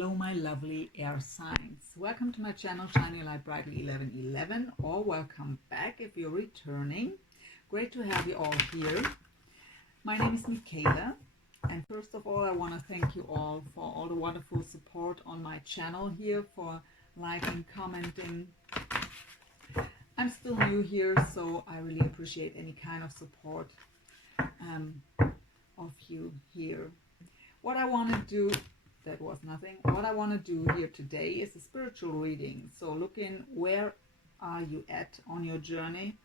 Hello my lovely air signs. Welcome to my channel Shine Your Light Brightly 1111, or welcome back if you're returning. Great to have you all here. My name is Michaela, and first of all I want to thank you all for all the wonderful support on my channel here, for liking, commenting. I'm still new here, so I really appreciate any kind of support of you here. What I want to do, that was nothing. What I want to do here today is a spiritual reading. So look in, where are you at on your journey?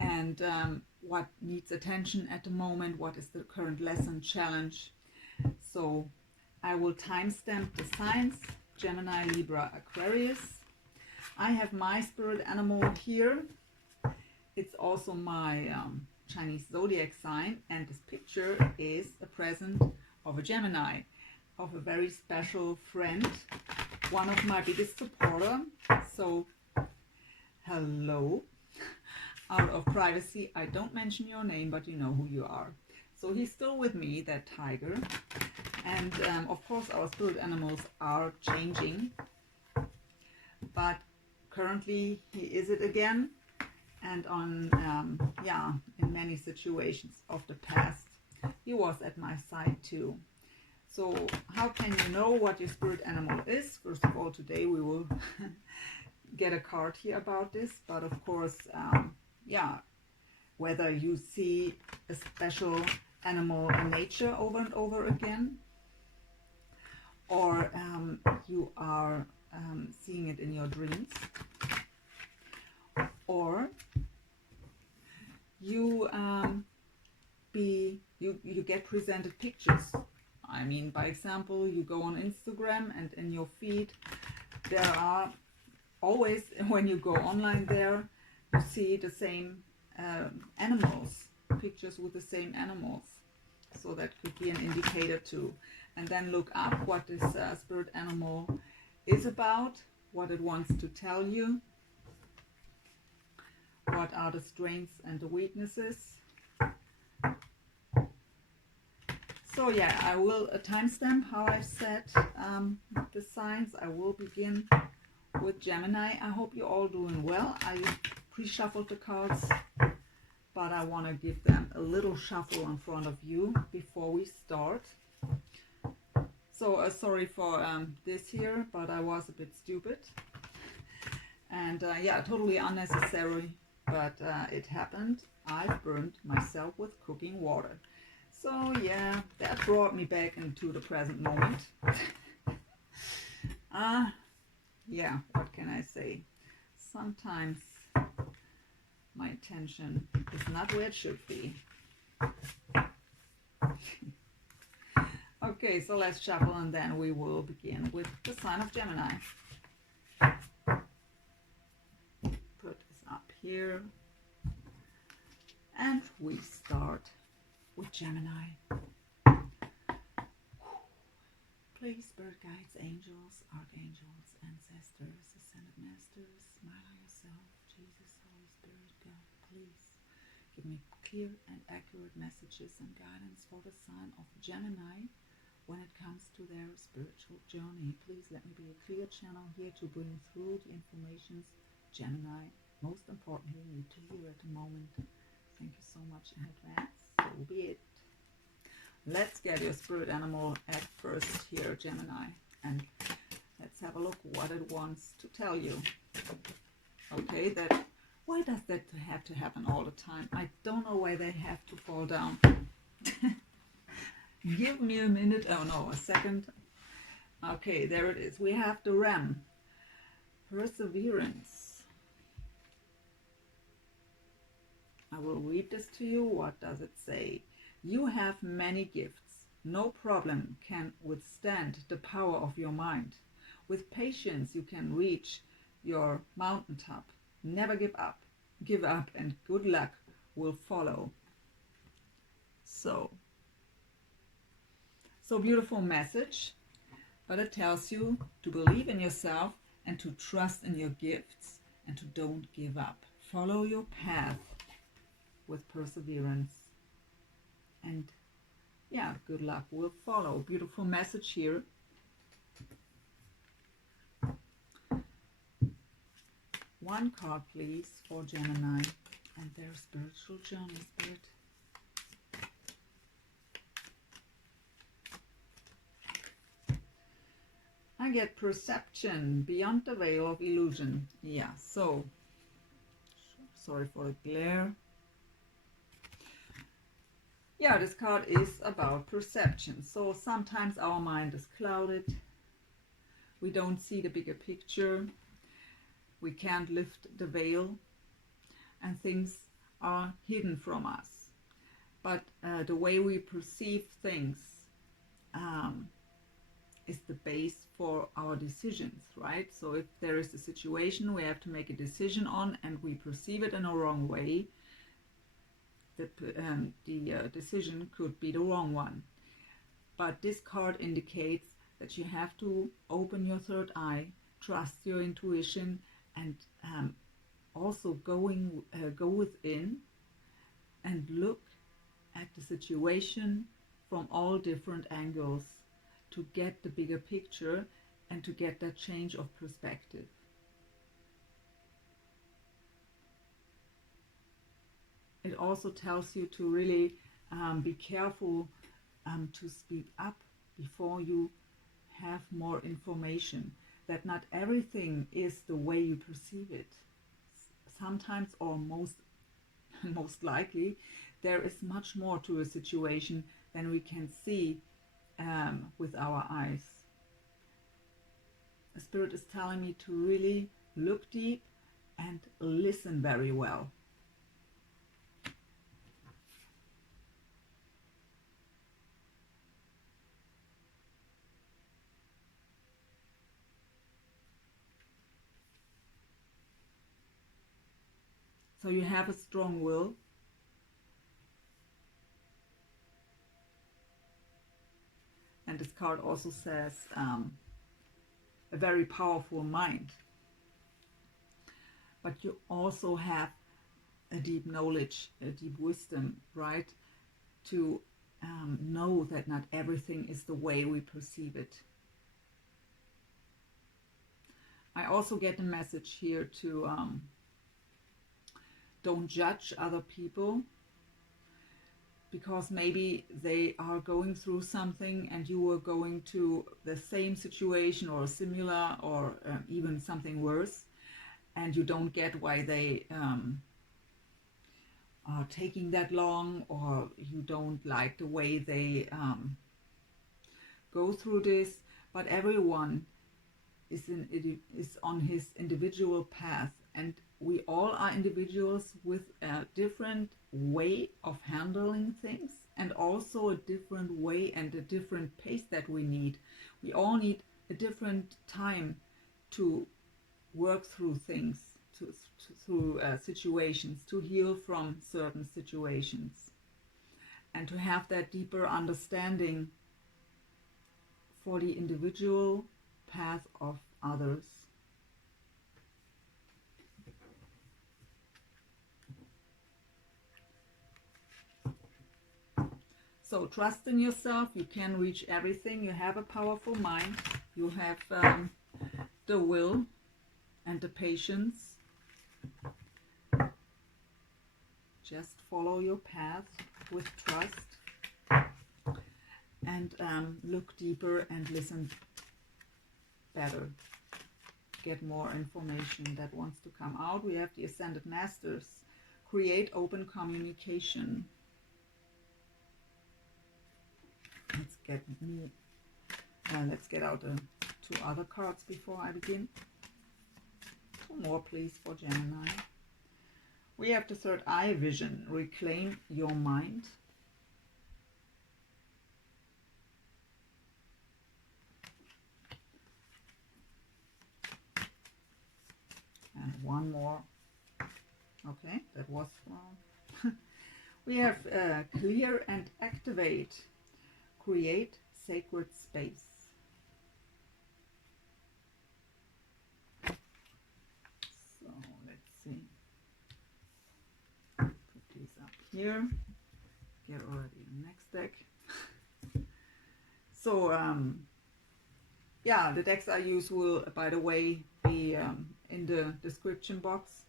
And what needs attention at the moment? What is the current lesson, challenge? So I will timestamp the signs: Gemini, Libra, Aquarius. I have my spirit animal here. It's also my Chinese zodiac sign, and this picture is a present of a Gemini, of a very special friend, one of my biggest supporter. So hello. Out of privacy, I don't mention your name, but you know who you are. So he's still with me, that tiger. And of course our spirit animals are changing, but currently he is it again. And on in many situations of the past he was at my side too. So how can you know what your spirit animal is? First of all, today we will get a card here about this, but of course whether you see a special animal in nature over and over again, or you are seeing it in your dreams, or you you get presented pictures. I mean, by example, you go on Instagram and in your feed there are always, when you go online there, you see the same animals, pictures with the same animals. So that could be an indicator too. And then look up what this spirit animal is about, what it wants to tell you, what are the strengths and the weaknesses. So yeah, I will timestamp how I've set the signs. I will begin with Gemini. I hope you're all doing well. I pre-shuffled the cards, but I want to give them a little shuffle in front of you before we start. So sorry for this here, but I was a bit stupid. And yeah, totally unnecessary, but it happened. I've burned myself with cooking water. So yeah, that brought me back into the present moment. Yeah, what can I say? Sometimes my attention is not where it should be. Okay, so let's shuffle and then we will begin with the sign of Gemini. Put this up here. And we start with Gemini. Please, spirit guides, angels, archangels, ancestors, ascended masters, smile on yourself, Jesus, Holy Spirit, God, please give me clear and accurate messages and guidance for the sign of Gemini when it comes to their spiritual journey. Please let me be a clear channel here to bring through the information Gemini most importantly need to hear at the moment. Thank you so much in advance. So be it. Let's get your spirit animal at first here, Gemini, and let's have a look what it wants to tell you. Okay, why does that have to happen all the time? I don't know why they have to fall down. Give me a minute. Oh no, a second. Okay, there it is. We have the Ram. Perseverance. I will read this to you. What does it say? You have many gifts. No problem can withstand the power of your mind. With patience you can reach your mountaintop. Never give up. Give up and good luck will follow. So beautiful message, but it tells you to believe in yourself and to trust in your gifts and to don't give up. Follow your path with perseverance. And yeah, good luck will follow. Beautiful message here. one card, please, for Gemini and their spiritual journey, Spirit. I get perception beyond the veil of illusion. Yeah, so, sorry for the glare. Yeah, this card is about perception. So sometimes our mind is clouded. We don't see the bigger picture. We can't lift the veil. And things are hidden from us. But the way we perceive things is the base for our decisions, right? So if there is a situation we have to make a decision on and we perceive it in a wrong way, the decision could be the wrong one. But this card indicates that you have to open your third eye, trust your intuition, and also go within and look at the situation from all different angles to get the bigger picture and to get that change of perspective. It also tells you to really be careful to speak up before you have more information, that not everything is the way you perceive it. Sometimes, or most likely, there is much more to a situation than we can see with our eyes. The Spirit is telling me to really look deep and listen very well. So you have a strong will. And this card also says a very powerful mind. But you also have a deep knowledge, a deep wisdom, right? To know that not everything is the way we perceive it. I also get a message here to don't judge other people, because maybe they are going through something and you were going to the same situation or similar or even something worse, and you don't get why they are taking that long, or you don't like the way they go through this. But everyone is on his individual path, and we all are individuals with a different way of handling things, and also a different way and a different pace that we need. We all need a different time to work through things, through situations, to heal from certain situations, and to have that deeper understanding for the individual path of others. So trust in yourself. You can reach everything. You have a powerful mind. You have the will and the patience. Just follow your path with trust, and look deeper and listen better. Get more information that wants to come out. We have the Ascended Masters. Create open communication. Let's get out 2 other cards before I begin. 2 more, please, for Gemini. We have the third eye vision. Reclaim your mind. And 1 more. Okay, that was wrong. We have clear and activate. Create sacred space. So let's see. Put these up here. Get already the next deck. So yeah, the decks I use will, by the way, be in the description box,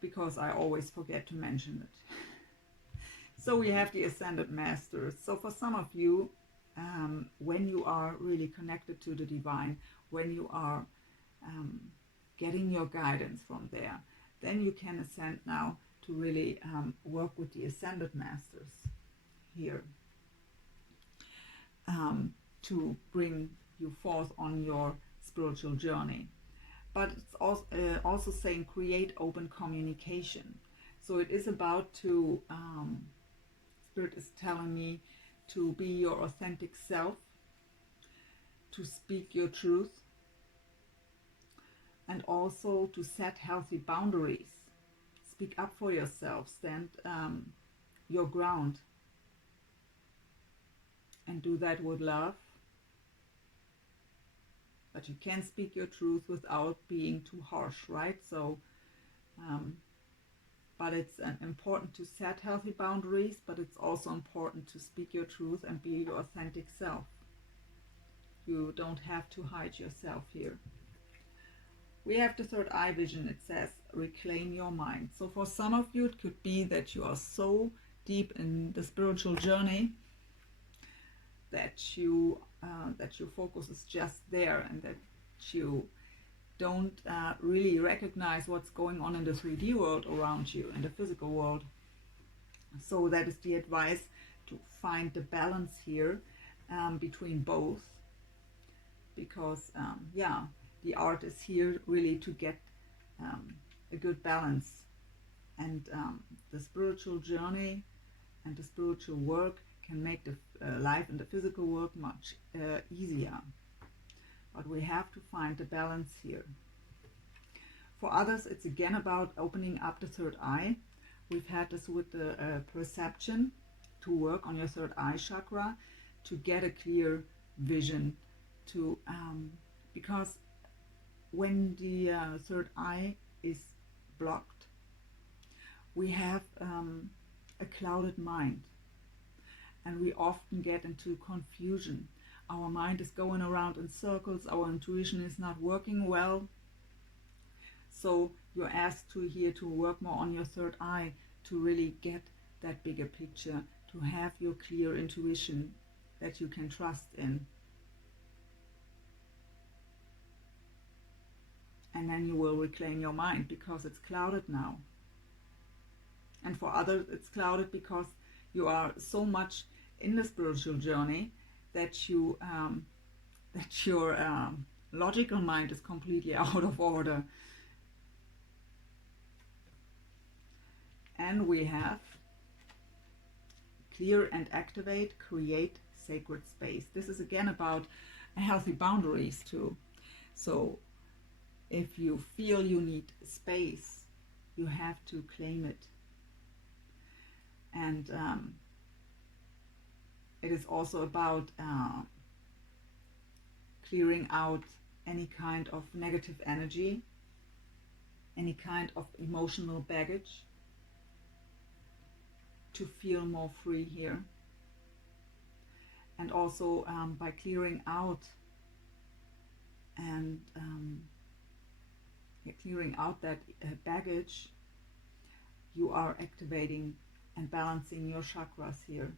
because I always forget to mention it. So we have the Ascended Masters. So for some of you, when you are really connected to the divine, when you are getting your guidance from there, then you can ascend now to really work with the Ascended Masters here, to bring you forth on your spiritual journey. But it's also saying create open communication. So it is about to, Spirit is telling me to be your authentic self, to speak your truth, and also to set healthy boundaries. Speak up for yourself, stand your ground, and do that with love. But you can speak your truth without being too harsh, right? So, but it's important to set healthy boundaries, but it's also important to speak your truth and be your authentic self. You don't have to hide yourself here. We have the third eye vision. It says, reclaim your mind. So for some of you, it could be that you are so deep in the spiritual journey that your focus is just there, and that you don't really recognize what's going on in the 3D world around you, in the physical world. So that is the advice, to find the balance here between both, because the art is here really to get a good balance, and the spiritual journey and the spiritual work can make the life in the physical world much easier. But we have to find the balance here. For others, it's again about opening up the third eye. We've had this with the perception, to work on your third eye chakra, to get a clear vision, to because when the third eye is blocked, we have a clouded mind, and we often get into confusion. Our mind is going around in circles, our intuition is not working well. So you're asked to work more on your third eye, to really get that bigger picture, to have your clear intuition that you can trust in. And then you will reclaim your mind, because it's clouded now. And for others, it's clouded because you are so much in the spiritual journey that your logical mind is completely out of order. And we have clear and activate, create sacred space. This is again about healthy boundaries too. So if you feel you need space, you have to claim it. And it is also about clearing out any kind of negative energy, any kind of emotional baggage, to feel more free here. And also by clearing out and clearing out that baggage, you are activating and balancing your chakras here.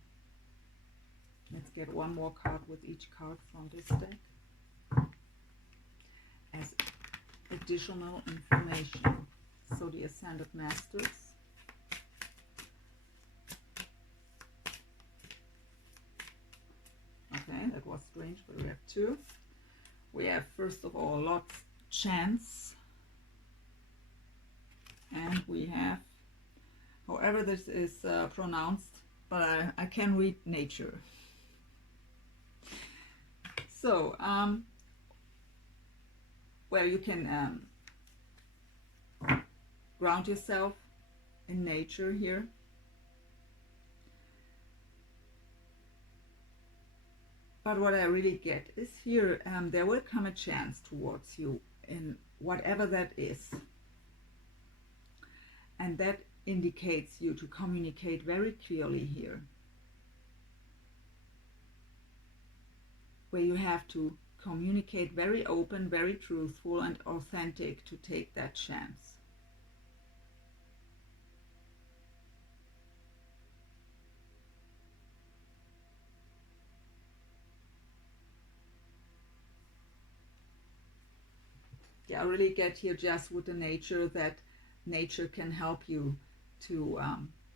Let's get one more card with each card from this deck as additional information. So the Ascended Masters. Okay, that was strange, but we have two. We have, first of all, lots chance. And we have, however this is pronounced, but I can read nature. So, where you can ground yourself in nature here. But what I really get is here, there will come a chance towards you in whatever that is. And that indicates you to communicate very clearly here. Where you have to communicate very open, very truthful and authentic to take that chance. Yeah, I really get here just with the nature that nature can help you to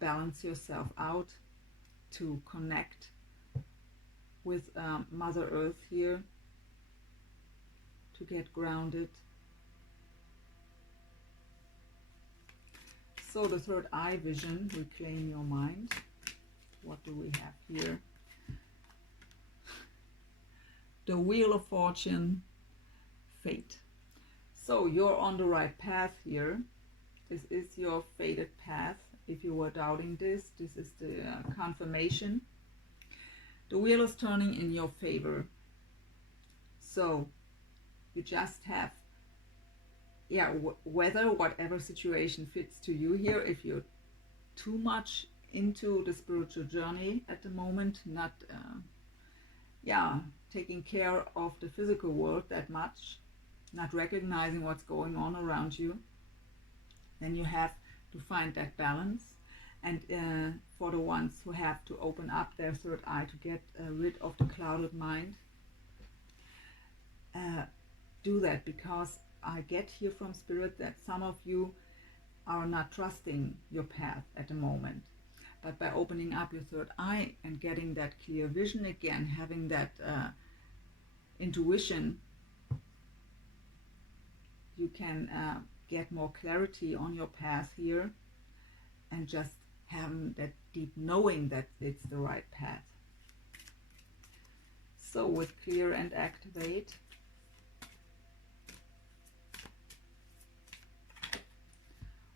balance yourself out, to connect with Mother Earth here, to get grounded. So the third eye vision, reclaim your mind. What do we have here? The Wheel of Fortune, fate. So you're on the right path here. This is your fated path. If you were doubting this, this is the confirmation. The wheel is turning in your favor. So you just have, yeah, whether whatever situation fits to you here, if you're too much into the spiritual journey at the moment, not, taking care of the physical world that much, not recognizing what's going on around you, then you have to find that balance. And for the ones who have to open up their third eye to get rid of the clouded mind, do that, because I get here from Spirit that some of you are not trusting your path at the moment. But by opening up your third eye and getting that clear vision again, having that intuition, you can get more clarity on your path here, and just having that deep knowing that it's the right path. So with clear and activate,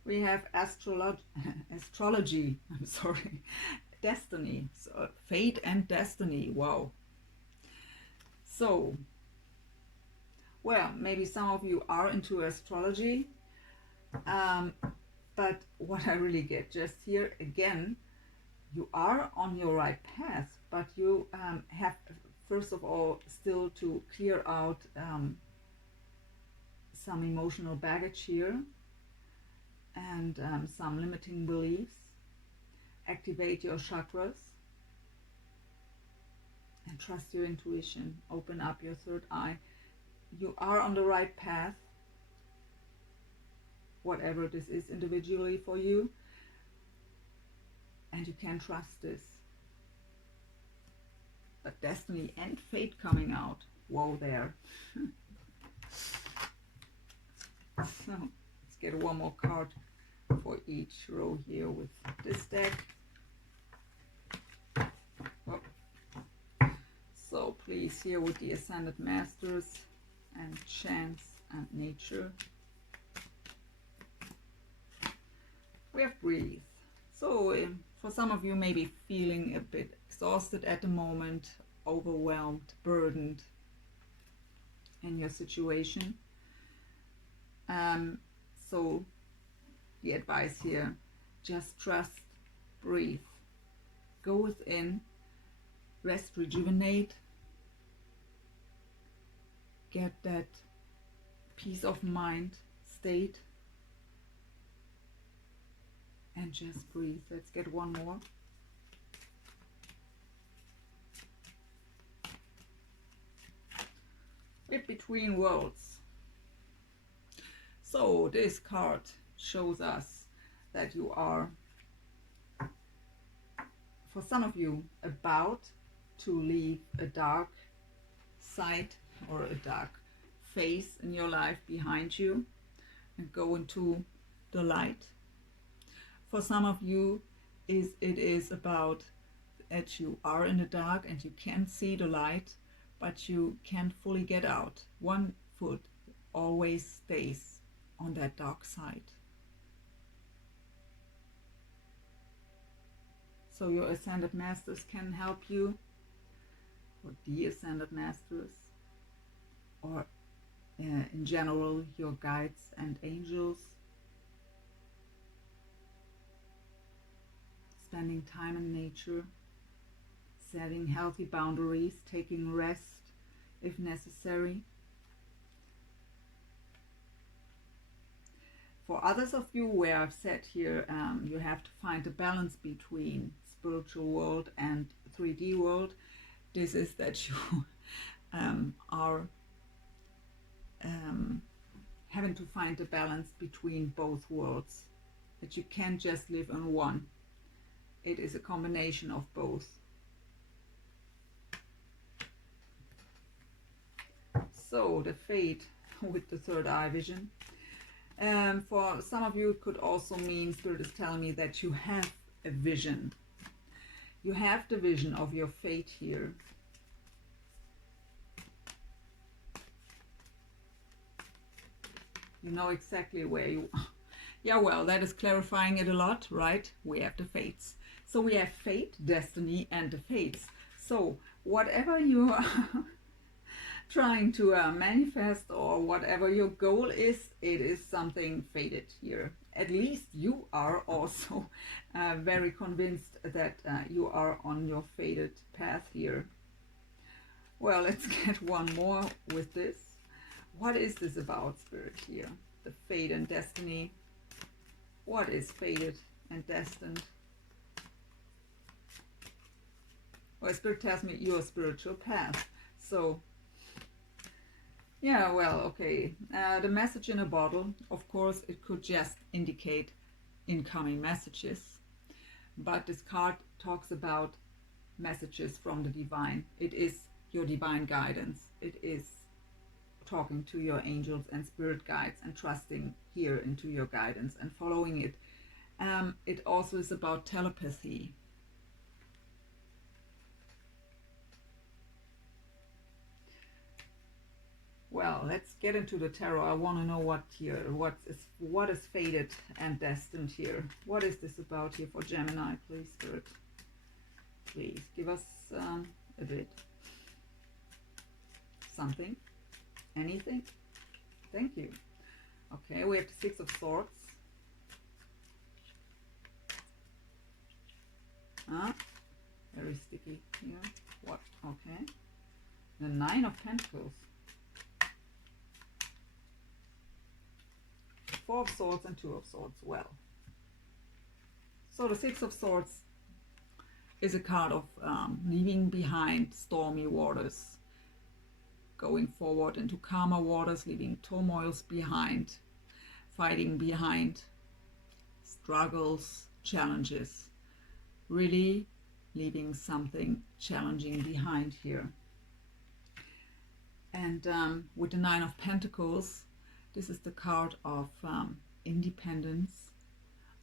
we have astrology, I'm sorry, destiny, so fate and destiny. Wow. So, well, maybe some of you are into astrology, but what I really get just here, again, you are on your right path, but you have, first of all, still to clear out some emotional baggage here, and some limiting beliefs. Activate your chakras and trust your intuition. Open up your third eye. You are on the right path, whatever this is individually for you, and you can trust this. But destiny and fate coming out. Whoa there. So let's get one more card for each row here with this deck. Oh. So please, here with the Ascended Masters and Chance and Nature, we have Breathe. So for some of you, maybe feeling a bit exhausted at the moment, overwhelmed, burdened in your situation. So the advice here, just trust, breathe, go within, rest, rejuvenate, get that peace of mind state, and just breathe. Let's get one more. With Between Worlds. So this card shows us that you are, for some of you, about to leave a dark side or a dark phase in your life behind you and go into the light. For some of you, it is about that you are in the dark and you can see the light, but you can't fully get out. One foot always stays on that dark side. So your Ascended Masters can help you, or the Ascended Masters, or in general your guides and angels. Spending time in nature, setting healthy boundaries, taking rest if necessary. For others of you, where I've said here, you have to find a balance between spiritual world and 3D world. This is that you are having to find a balance between both worlds, that you can't just live in one. It is a combination of both. So the fate with the third eye vision. For some of you, it could also mean, Spirit is telling me that you have a vision. You have the vision of your fate here. You know exactly where you are. Yeah, well, that is clarifying it a lot, right? We have the fates. So we have fate, destiny, and the fates. So whatever you are trying to manifest, or whatever your goal is, it is something fated here. At least you are also very convinced that you are on your fated path here. Well, let's get one more with this. What is this about, Spirit, here? The fate and destiny. What is fated and destined? Well, Spirit tells me your spiritual path. So, yeah, well, okay. The message in a bottle, of course, it could just indicate incoming messages. But this card talks about messages from the divine. It is your divine guidance. It is talking to your angels and spirit guides and trusting here into your guidance and following it. It also is about telepathy. Well, let's get into the tarot. I want to know what here, what is fated and destined here. What is this about here for Gemini, please, Spirit? Please give us a bit. Something. Anything? Thank you. Okay, we have the Six of Swords. Very sticky here. What? Okay. The Nine of Pentacles. Four of Swords and Two of Swords. Well. So the Six of Swords is a card of leaving behind stormy waters. Going forward into calmer waters, leaving turmoils behind, fighting behind, struggles, challenges, really leaving something challenging behind here. And with the Nine of Pentacles, this is the card of independence,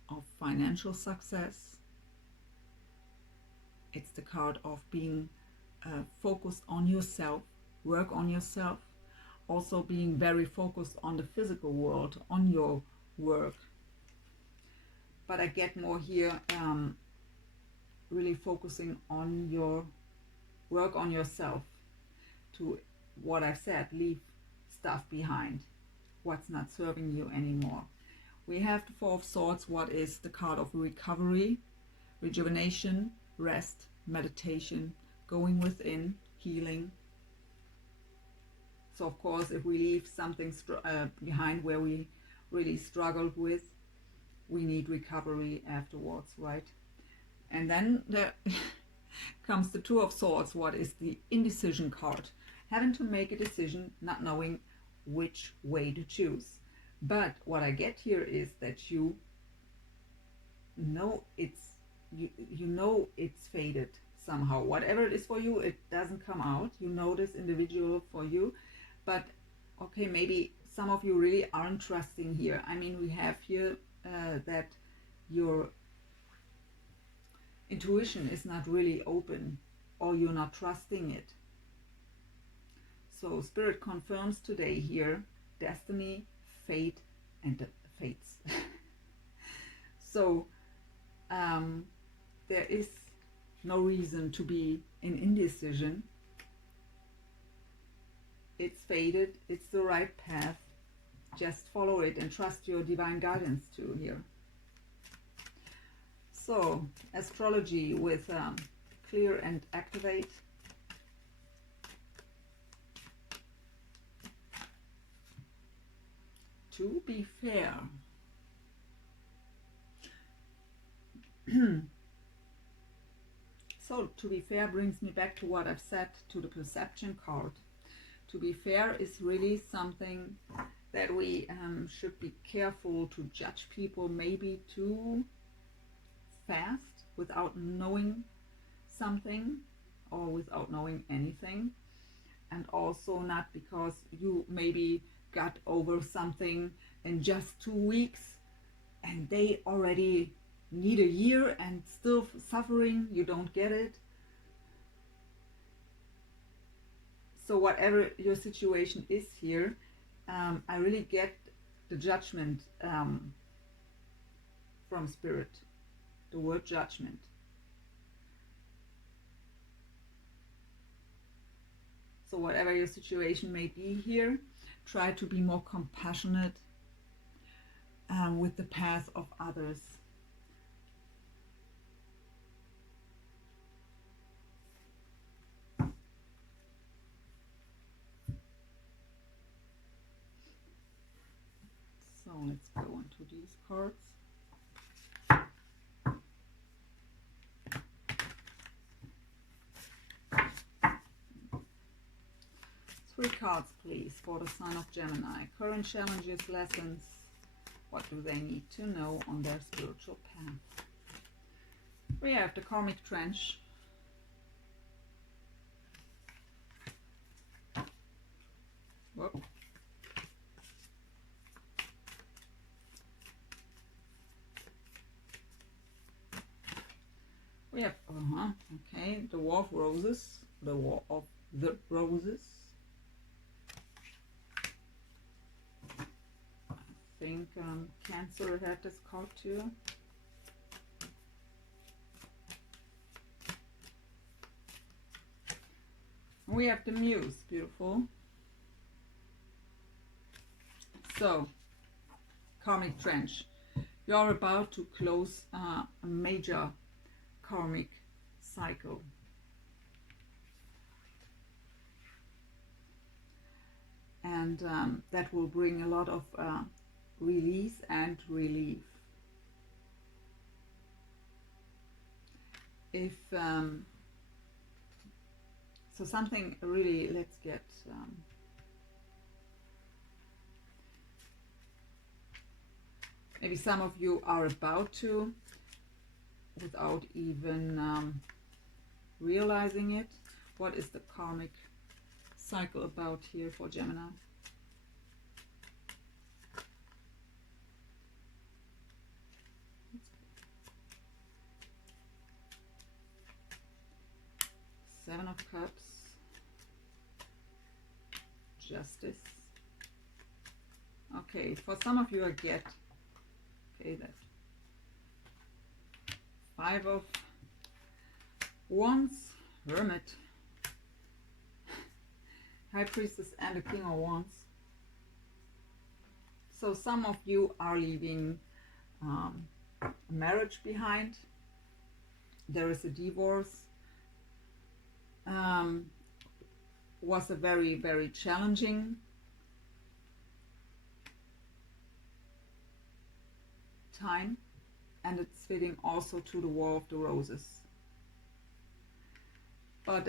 of financial success. It's the card of being focused on yourself, work on yourself, also being very focused on the physical world, on your work. But I get more here, really focusing on your work on yourself, to what I said, leave stuff behind, what's not serving you anymore. We have the Four of Swords. What is the card of recovery, rejuvenation, rest, meditation, going within, healing. So of course, if we leave something behind where we really struggled with, we need recovery afterwards, right? And then there comes the Two of Swords. What is the indecision card? Having to make a decision, not knowing which way to choose. But what I get here is that you know it's you know it's fated somehow. Whatever it is for you, it doesn't come out. You know this individual for you. But okay, maybe some of you really aren't trusting here. I mean, we have here that your intuition is not really open, or you're not trusting it. So Spirit confirms today here destiny, fate, and the fates. So there is no reason to be in indecision. It's fated, it's the right path. Just follow it and trust your divine guidance too here. So, astrology with clear and activate. to be fair. So, to be fair brings me back to what I've said to the perception card. To be fair is really something that we should be careful to judge people maybe too fast without knowing something or without knowing anything. And also not because you maybe got over something in just 2 weeks and they already need a year and still suffering, you don't get it. So whatever your situation is here, I really get the judgment from Spirit, the word judgment. So whatever your situation may be here, try to be more compassionate with the path of others. So let's go into these cards. 3 cards, please, for the sign of Gemini. Current challenges, lessons. What do they need to know on their spiritual path? We have the karmic trench. Whoop. We have, okay, the War of Roses. The War of the Roses. I think Cancer had this card too. We have the Muse, beautiful. So, karmic trench. You're about to close a major karmic cycle. And that will bring a lot of release and relief. If so, something really, let's get maybe some of you are about to, without even realizing it. What is the karmic cycle about here for Gemini? Seven of Cups, Justice. Okay, for some of you I get, okay, that 5 of Wands, Hermit, High Priestess, and the King of Wands. So some of you are leaving a marriage behind. There is a divorce. Was a very, very challenging time, and it's fitting also to the War of the Roses. But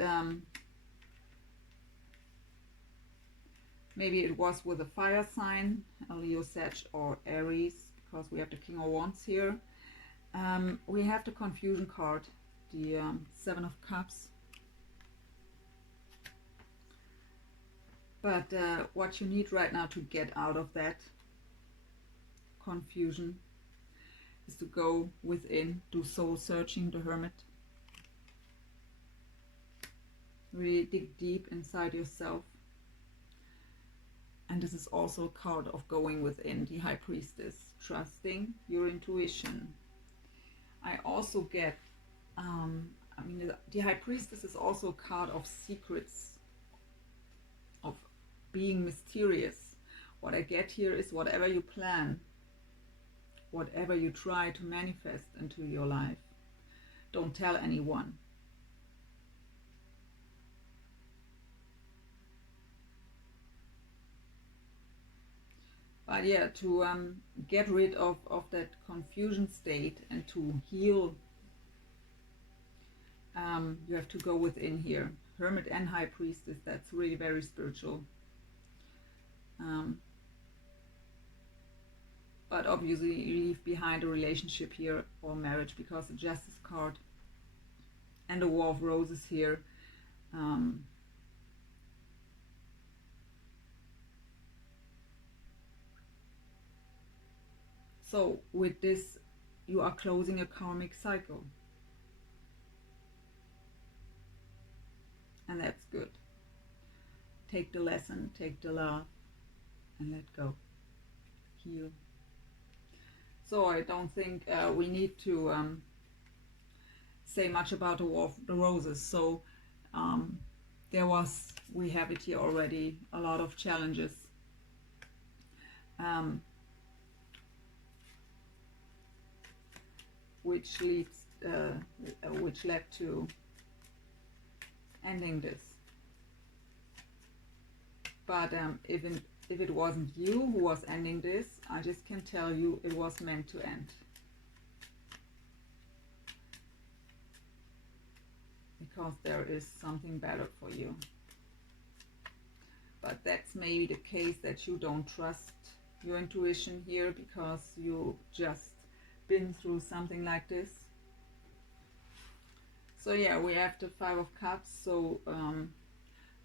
maybe it was with a fire sign, a Leo, Sag, or Aries, because we have the King of Wands here. We have the confusion card, the 7 of Cups. But what you need right now to get out of that confusion is to go within, do soul searching, the Hermit. Really dig deep inside yourself. And this is also a card of going within, the High Priestess, trusting your intuition. I also get, the High Priestess is also a card of secrets, of being mysterious. What I get here is whatever you plan, whatever you try to manifest into your life, don't tell anyone. But yeah, to get rid of that confusion state and to heal, you have to go within here. Hermit and High Priestess, that's really very spiritual. But obviously you leave behind a relationship here or marriage, because the Justice card and the War of Roses here. So with this, you are closing a karmic cycle. And that's good. Take the lesson, take the love, and let go. Heal. So I don't think we need to say much about the War of the Roses. So we have it here already, a lot of challenges. Which led to ending this. But if it wasn't you who was ending this, I just can tell you it was meant to end. Because there is something better for you. But that's maybe the case that you don't trust your intuition here, because you just been through something like this. So yeah, we have the Five of Cups. So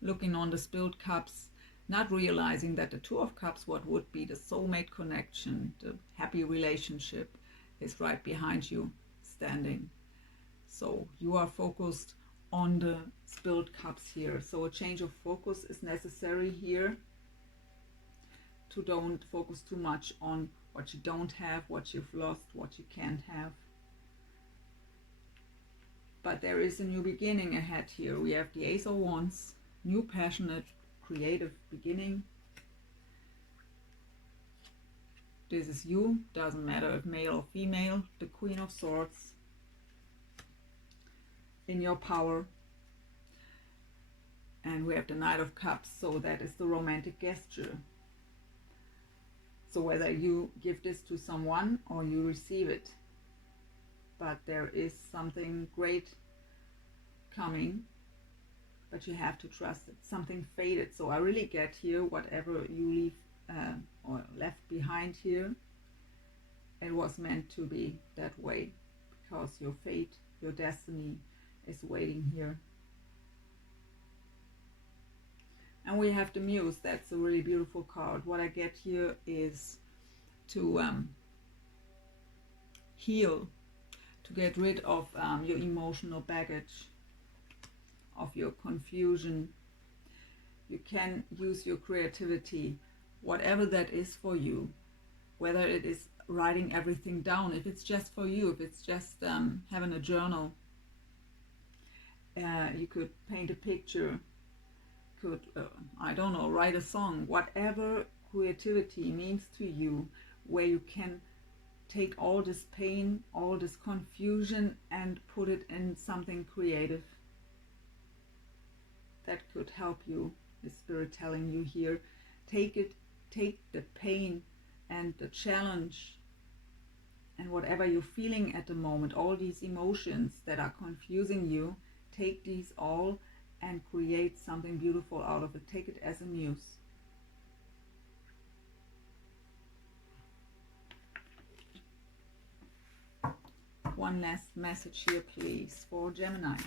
looking on the spilled cups, not realizing that the Two of Cups, what would be the soulmate connection, the happy relationship, is right behind you, standing. So you are focused on the spilled cups here. So a change of focus is necessary here, to don't focus too much on what you don't have, what you've lost, what you can't have. But there is a new beginning ahead here. We have the Ace of Wands, new passionate, creative beginning. This is you, doesn't matter if male or female. The Queen of Swords, in your power. And we have the Knight of Cups, so that is the romantic gesture. So whether you give this to someone or you receive it, but there is something great coming, but you have to trust it. Something faded. So I really get here, whatever you leave or left behind here, it was meant to be that way, because your fate, your destiny is waiting here. And we have the Muse. That's a really beautiful card. What I get here is to heal, to get rid of your emotional baggage, of your confusion. You can use your creativity, whatever that is for you, whether it is writing everything down, if it's just for you, if it's just having a journal. You could paint a picture, could, I don't know, write a song, whatever creativity means to you, where you can take all this pain, all this confusion, and put it in something creative. That could help you. The Spirit telling you here, take the pain and the challenge and whatever you're feeling at the moment, all these emotions that are confusing you, take these all and create something beautiful out of it. Take it as a muse. One last message here, please, for Gemini.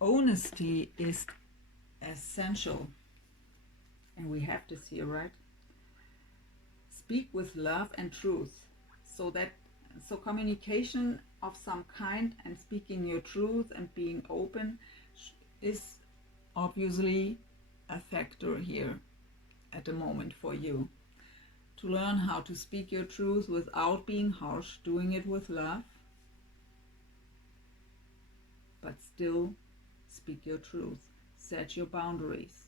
Honesty is essential. And we have this here, right? Speak with love and truth. So communication of some kind and speaking your truth and being open is obviously a factor here at the moment for you. To learn how to speak your truth without being harsh, doing it with love, but still speak your truth. Set your boundaries.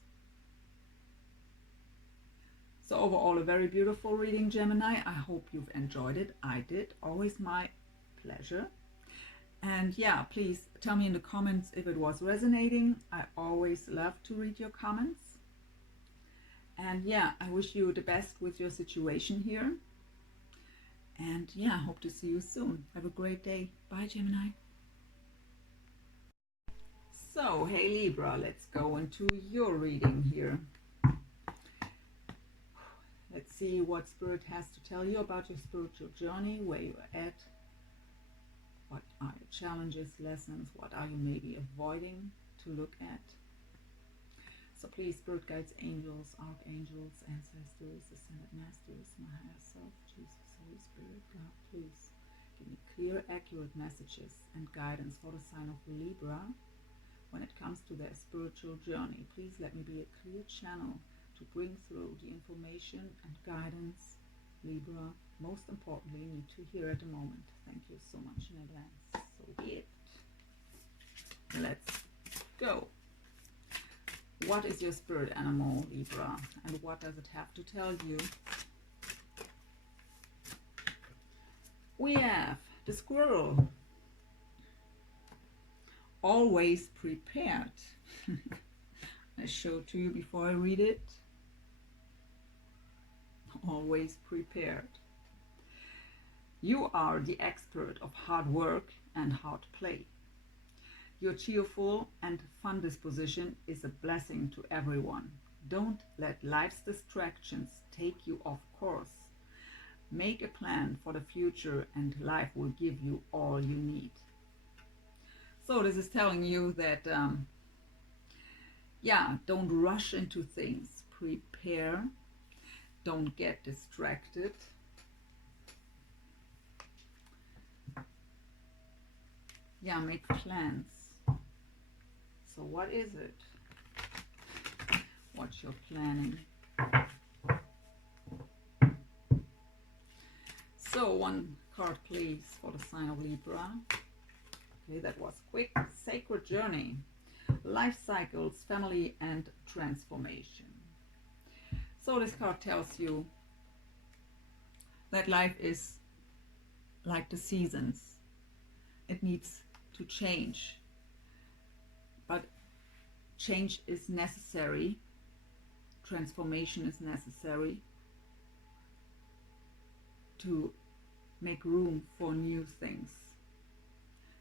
So overall, a very beautiful reading, Gemini. I hope you've enjoyed it. I did. Always my pleasure. And yeah, please tell me in the comments if it was resonating. I always love to read your comments. And yeah, I wish you the best with your situation here. And yeah, hope to see you soon. Have a great day. Bye, Gemini. So, hey Libra, let's go into your reading here. Let's see what Spirit has to tell you about your spiritual journey, where you're at. What are your challenges, lessons? What are you maybe avoiding to look at? So please, Spirit guides, angels, archangels, ancestors, ascended masters, my higher self, Jesus, Holy Spirit, God, please give me clear, accurate messages and guidance for the sign of Libra when it comes to their spiritual journey. Please let me be a clear channel to bring through the information and guidance Libra most importantly need to hear at the moment. Thank you so much in advance. So be it. Let's go. What is your spirit animal, Libra, and what does it have to tell you? We have the squirrel. Always prepared. I show it to you before I read it. Always prepared. You are the expert of hard work and hard play. Your cheerful and fun disposition is a blessing to everyone. Don't let life's distractions take you off course. Make a plan for the future and life will give you all you need. So this is telling you that, yeah, don't rush into things. Prepare. Don't get distracted. Yeah, make plans. So what is it? What you're planning? So one card please for the sign of Libra. Okay, that was quick. Sacred journey. Life cycles, family and transformation. So this card tells you that life is like the seasons. It needs to change. But change is necessary. Transformation is necessary to make room for new things.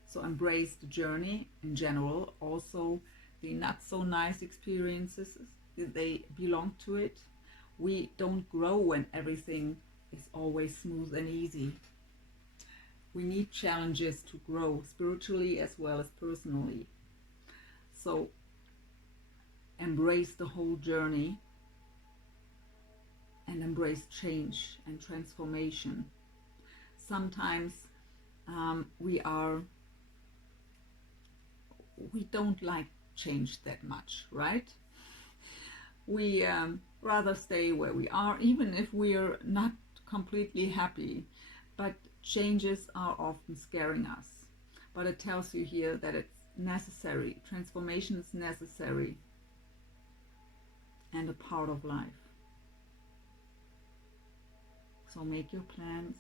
So embrace the journey in general. Also the not so nice experiences, they belong to it. We don't grow when everything is always smooth and easy. We need challenges to grow spiritually as well as personally. So embrace the whole journey and embrace change and transformation. Sometimes we don't like change that much, right? We rather stay where we are, even if we're not completely happy. But changes are often scaring us. But it tells you here that it's necessary. Transformation is necessary and a part of life. So make your plans.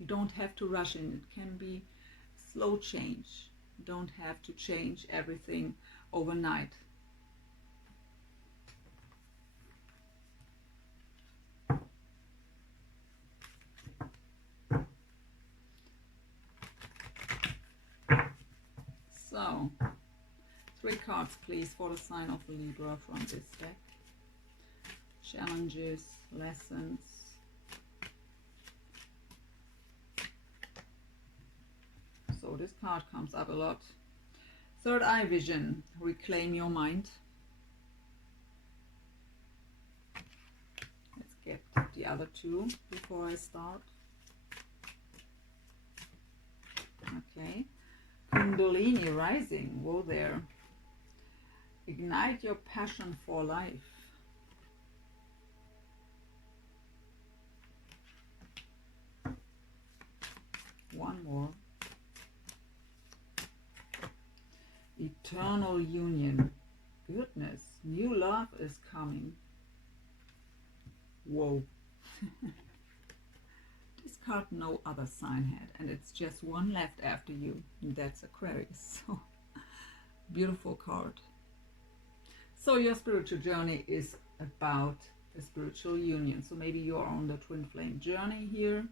You don't have to rush in. It can be slow change. You don't have to change everything overnight. So, 3 cards please for the sign of Libra from this deck. Challenges, lessons. So this card comes up a lot. Third eye vision, reclaim your mind. Let's get the other 2 before I start. Okay. Kundalini rising, whoa there. Ignite your passion for life. One more. Eternal union. Goodness, new love is coming. Whoa. This card no other sign had, and it's just one left after you, and that's Aquarius. So beautiful card. So your spiritual journey is about a spiritual union. So maybe you're on the twin flame journey here.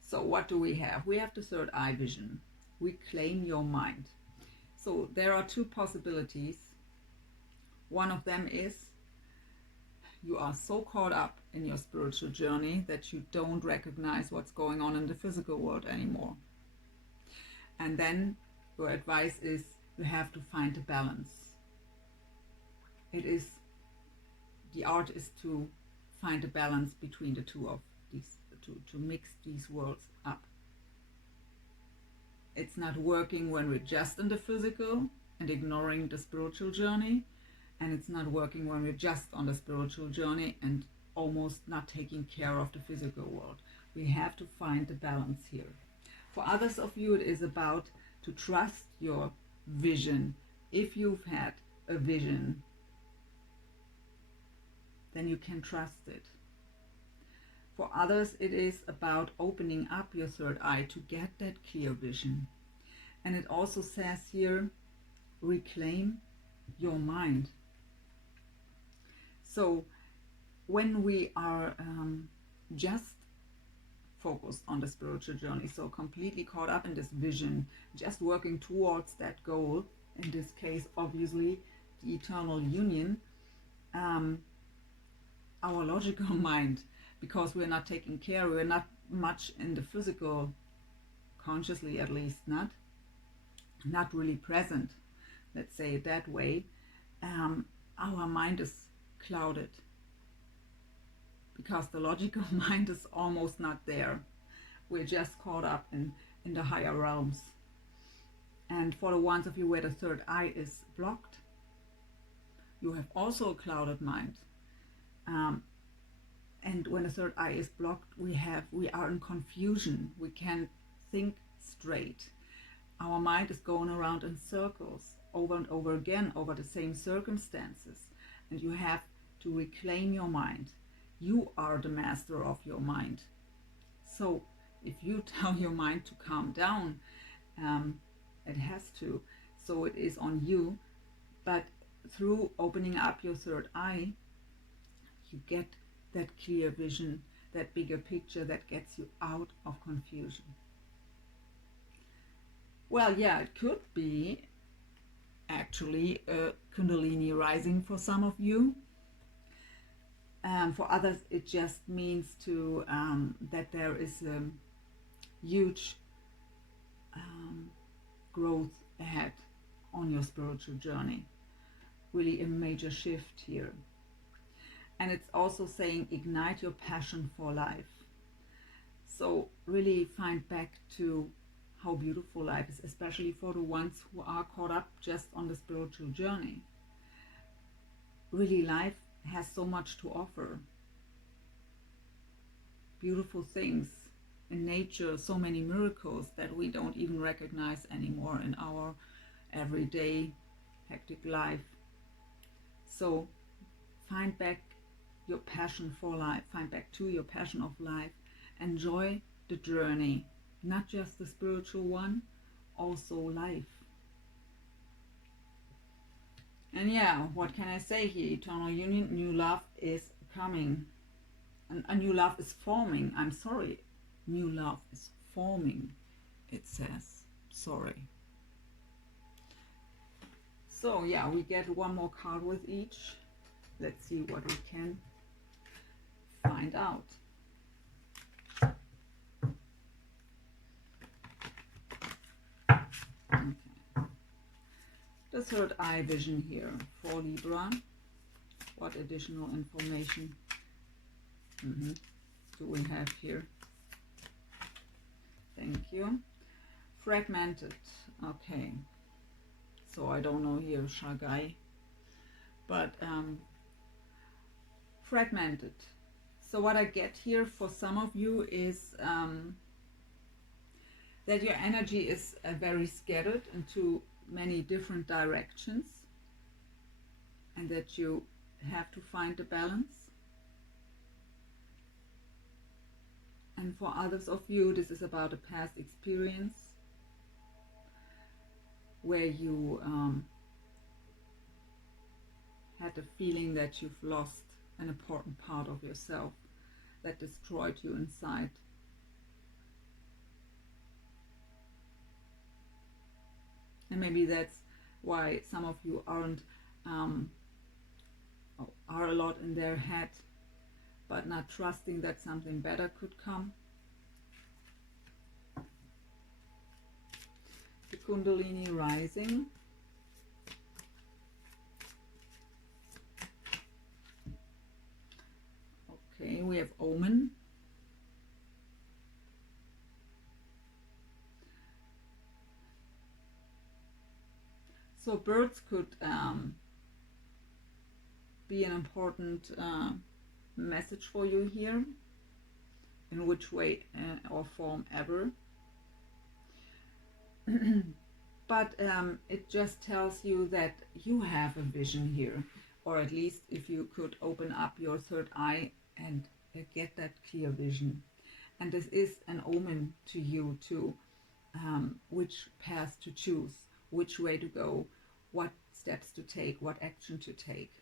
So what do we have? We have the third eye vision. We claim your mind. So there are two possibilities. One of them is you are so caught up in your spiritual journey that you don't recognize what's going on in the physical world anymore. And then your advice is you have to find a balance. The art is to find a balance between the two of these, to mix these worlds up. It's not working when we're just in the physical and ignoring the spiritual journey, and it's not working when we're just on the spiritual journey and almost not taking care of the physical world. We have to find the balance here. For others of you, it is about to trust your vision. If you've had a vision, then you can trust it. For others, it is about opening up your third eye to get that clear vision. And it also says here, reclaim your mind. So when we are just focused on the spiritual journey, so completely caught up in this vision, just working towards that goal, in this case obviously the eternal union, our logical mind, because we're not taking care, we're not much in the physical, consciously at least, not really present, let's say it that way, our mind is clouded because the logical mind is almost not there. We're just caught up in the higher realms. And for the ones of you where the third eye is blocked, you have also a clouded mind. And when the third eye is blocked, we are in confusion. We can't think straight. Our mind is going around in circles over and over again over the same circumstances. And you have to reclaim your mind. You are the master of your mind. So if you tell your mind to calm down, it has to. So it is on you. But through opening up your third eye, you get that clear vision, that bigger picture that gets you out of confusion. Well, yeah, it could be actually a Kundalini rising for some of you. For others, it just means that there is a huge growth ahead on your spiritual journey. Really a major shift here. And it's also saying ignite your passion for life. So really find back to how beautiful life is, especially for the ones who are caught up just on the spiritual journey. Really, life has so much to offer. Beautiful things in nature, so many miracles that we don't even recognize anymore in our everyday hectic life. So find back your passion for life, find back to your passion of life. Enjoy the journey, not just the spiritual one, also life. And yeah, what can I say here? Eternal union, new love is coming. And a new love is forming. I'm sorry. New love is forming, it says. Sorry. So yeah, we get one more card with each. Let's see what we can find out. Okay. The third eye vision here for Libra. What additional information do we have here? Thank you. Fragmented. Okay. So I don't know here, shaky. But fragmented. So what I get here for some of you is that your energy is very scattered into many different directions, and that you have to find a balance. And for others of you, this is about a past experience where you had the feeling that you've lost an important part of yourself that destroyed you inside. And maybe that's why some of you aren't are a lot in their head, but not trusting that something better could come. The Kundalini rising. Okay, we have omen. So birds could be an important message for you here, in which way or form ever. But it just tells you that you have a vision here, or at least if you could open up your third eye and get that clear vision. And this is an omen to you to which path to choose, which way to go, what steps to take, what action to take.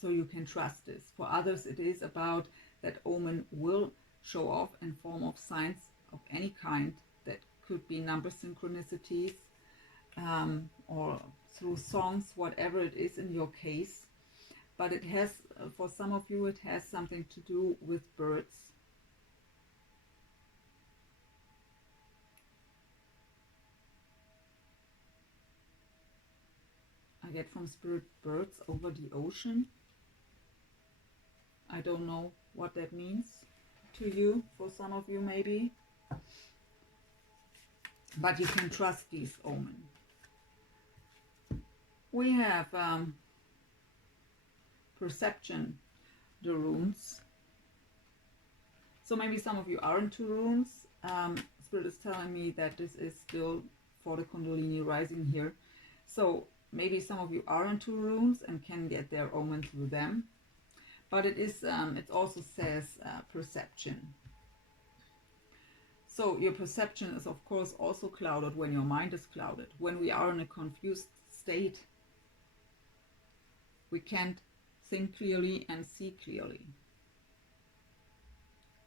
So you can trust this. For others, it is about that omen will show off in form of signs of any kind that could be number synchronicities or through songs, whatever it is in your case. But it has, for some of you, it has something to do with birds. I get from Spirit birds over the ocean. I don't know what that means to you, for some of you maybe. But you can trust these omens. We have perception, the runes. So maybe some of you are into runes. Spirit is telling me that this is still for the Kundalini rising here. So maybe some of you are into runes and can get their omen through them. But it is, it also says perception. So your perception is of course also clouded when your mind is clouded. When we are in a confused state, we can't think clearly and see clearly.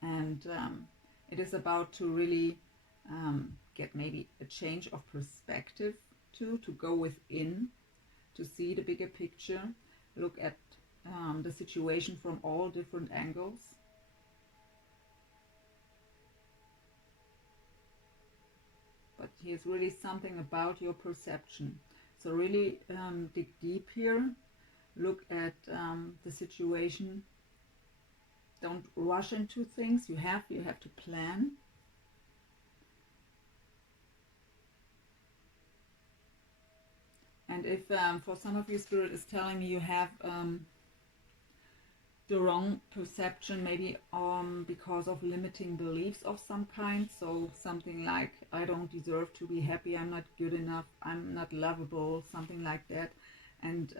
And it is about to really get maybe a change of perspective to go within, to see the bigger picture, look at the situation from all different angles. But here's really something about your perception. So really dig deep here, look at the situation. Don't rush into things. You have to plan. And if for some of you, Spirit is telling me you have the wrong perception, maybe because of limiting beliefs of some kind. So something like, I don't deserve to be happy, I'm not good enough, I'm not lovable, something like that. And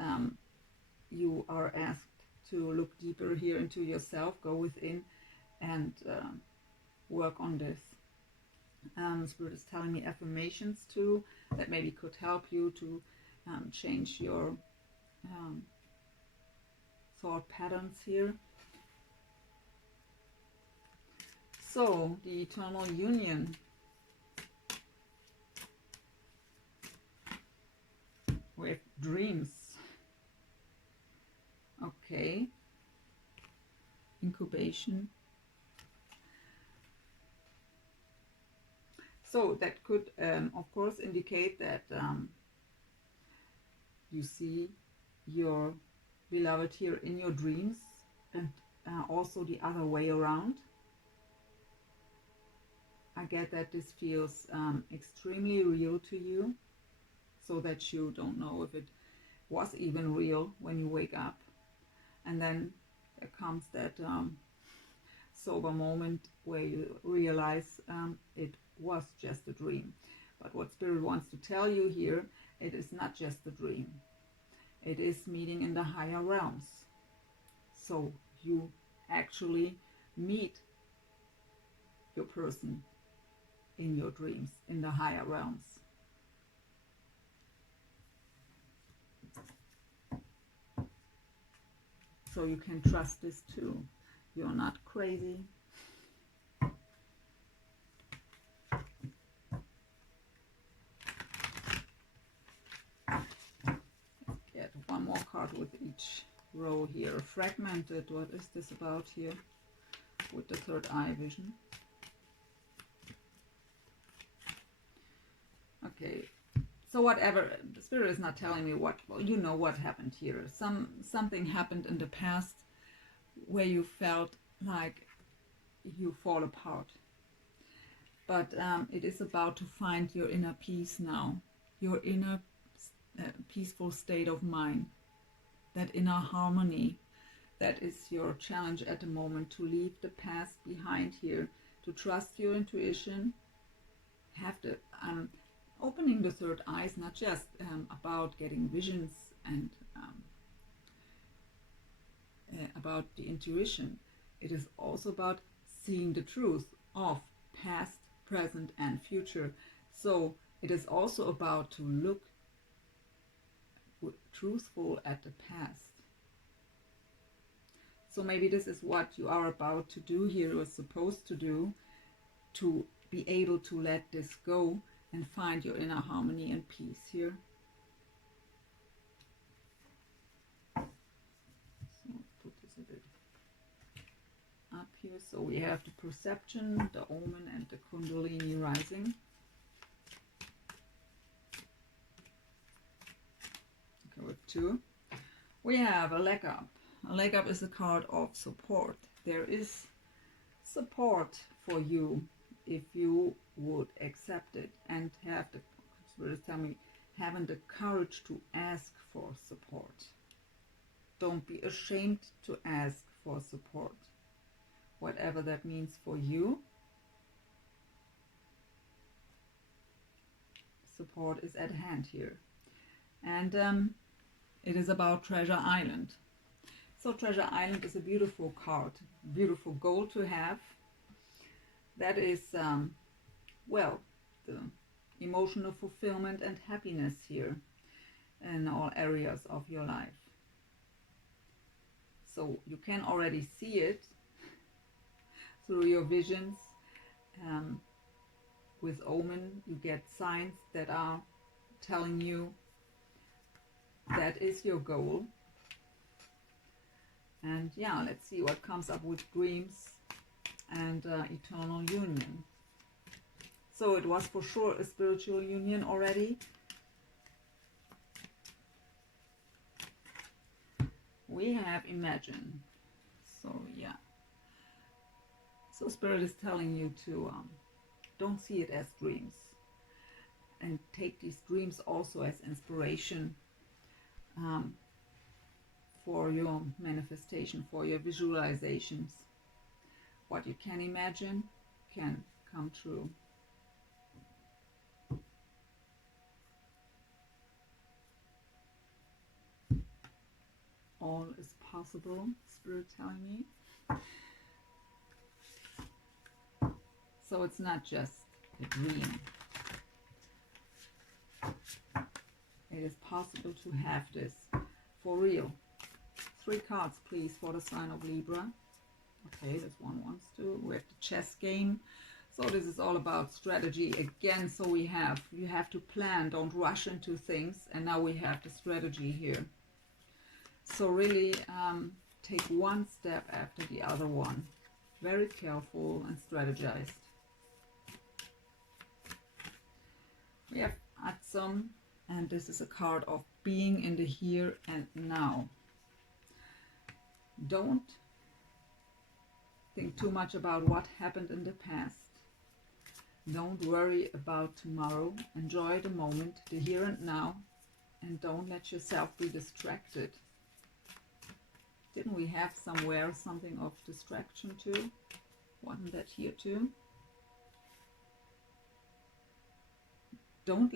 you are asked to look deeper here into yourself, go within and work on this. Spirit is telling me affirmations too, that maybe could help you to change your thought patterns here. So the eternal union. With dreams. Okay. Incubation. So that could of course indicate that you see your beloved here in your dreams, and also the other way around. I get that this feels extremely real to you, so that you don't know if it was even real when you wake up. And then there comes that sober moment where you realize it was just a dream. But what Spirit wants to tell you here, it is not just a dream. It is meeting in the higher realms. So you actually meet your person in your dreams, in the higher realms. So you can trust this too. You're not crazy. Get one more card with each row here. Fragmented. What is this about here? With the third eye vision. Okay. So whatever, the spirit is not telling me what, well, you know what happened here. Something happened in the past where you felt like you fall apart. But it is about to find your inner peace now, your inner peaceful state of mind, that inner harmony. That is your challenge at the moment, to leave the past behind here, to trust your intuition, have the opening the third eye is not just about getting visions and about the intuition. It is also about seeing the truth of past, present and future. So it is also about to look truthful at the past. So maybe this is what you are about to do here, or supposed to do, to be able to let this go and find your inner harmony and peace here. So put this a bit up here. So we have the perception, the omen and the kundalini rising. Okay, with 2. We have a leg up. A leg up is a card of support. There is support for you if you would accept it and have the, spirits tell me, having the courage to ask for support. Don't be ashamed to ask for support, whatever that means for you. Support is at hand here. And it is about Treasure Island. So Treasure Island is a beautiful card, beautiful goal to have. That is, well, the emotional fulfillment and happiness here in all areas of your life. So you can already see it through your visions. With omen, you get signs that are telling you that is your goal. And yeah, let's see what comes up with dreams and eternal union. So it was for sure a spiritual union already. We have imagine. So yeah. So Spirit is telling you to don't see it as dreams. And take these dreams also as inspiration for your manifestation, for your visualizations. What you can imagine can come true. All is possible, Spirit telling me. So it's not just a dream. It is possible to have this for real. 3 cards, please, for the sign of Libra. Okay, this one wants to. We have the chess game. So this is all about strategy again. So you have to plan, don't rush into things. And now we have the strategy here. So really take one step after the other one. Very careful and strategized. We have Atzum, and this is a card of being in the here and now. Don't think too much about what happened in the past. Don't worry about tomorrow. Enjoy the moment, the here and now, and don't let yourself be distracted. Didn't we have somewhere something of distraction too? Wasn't that here too? Don't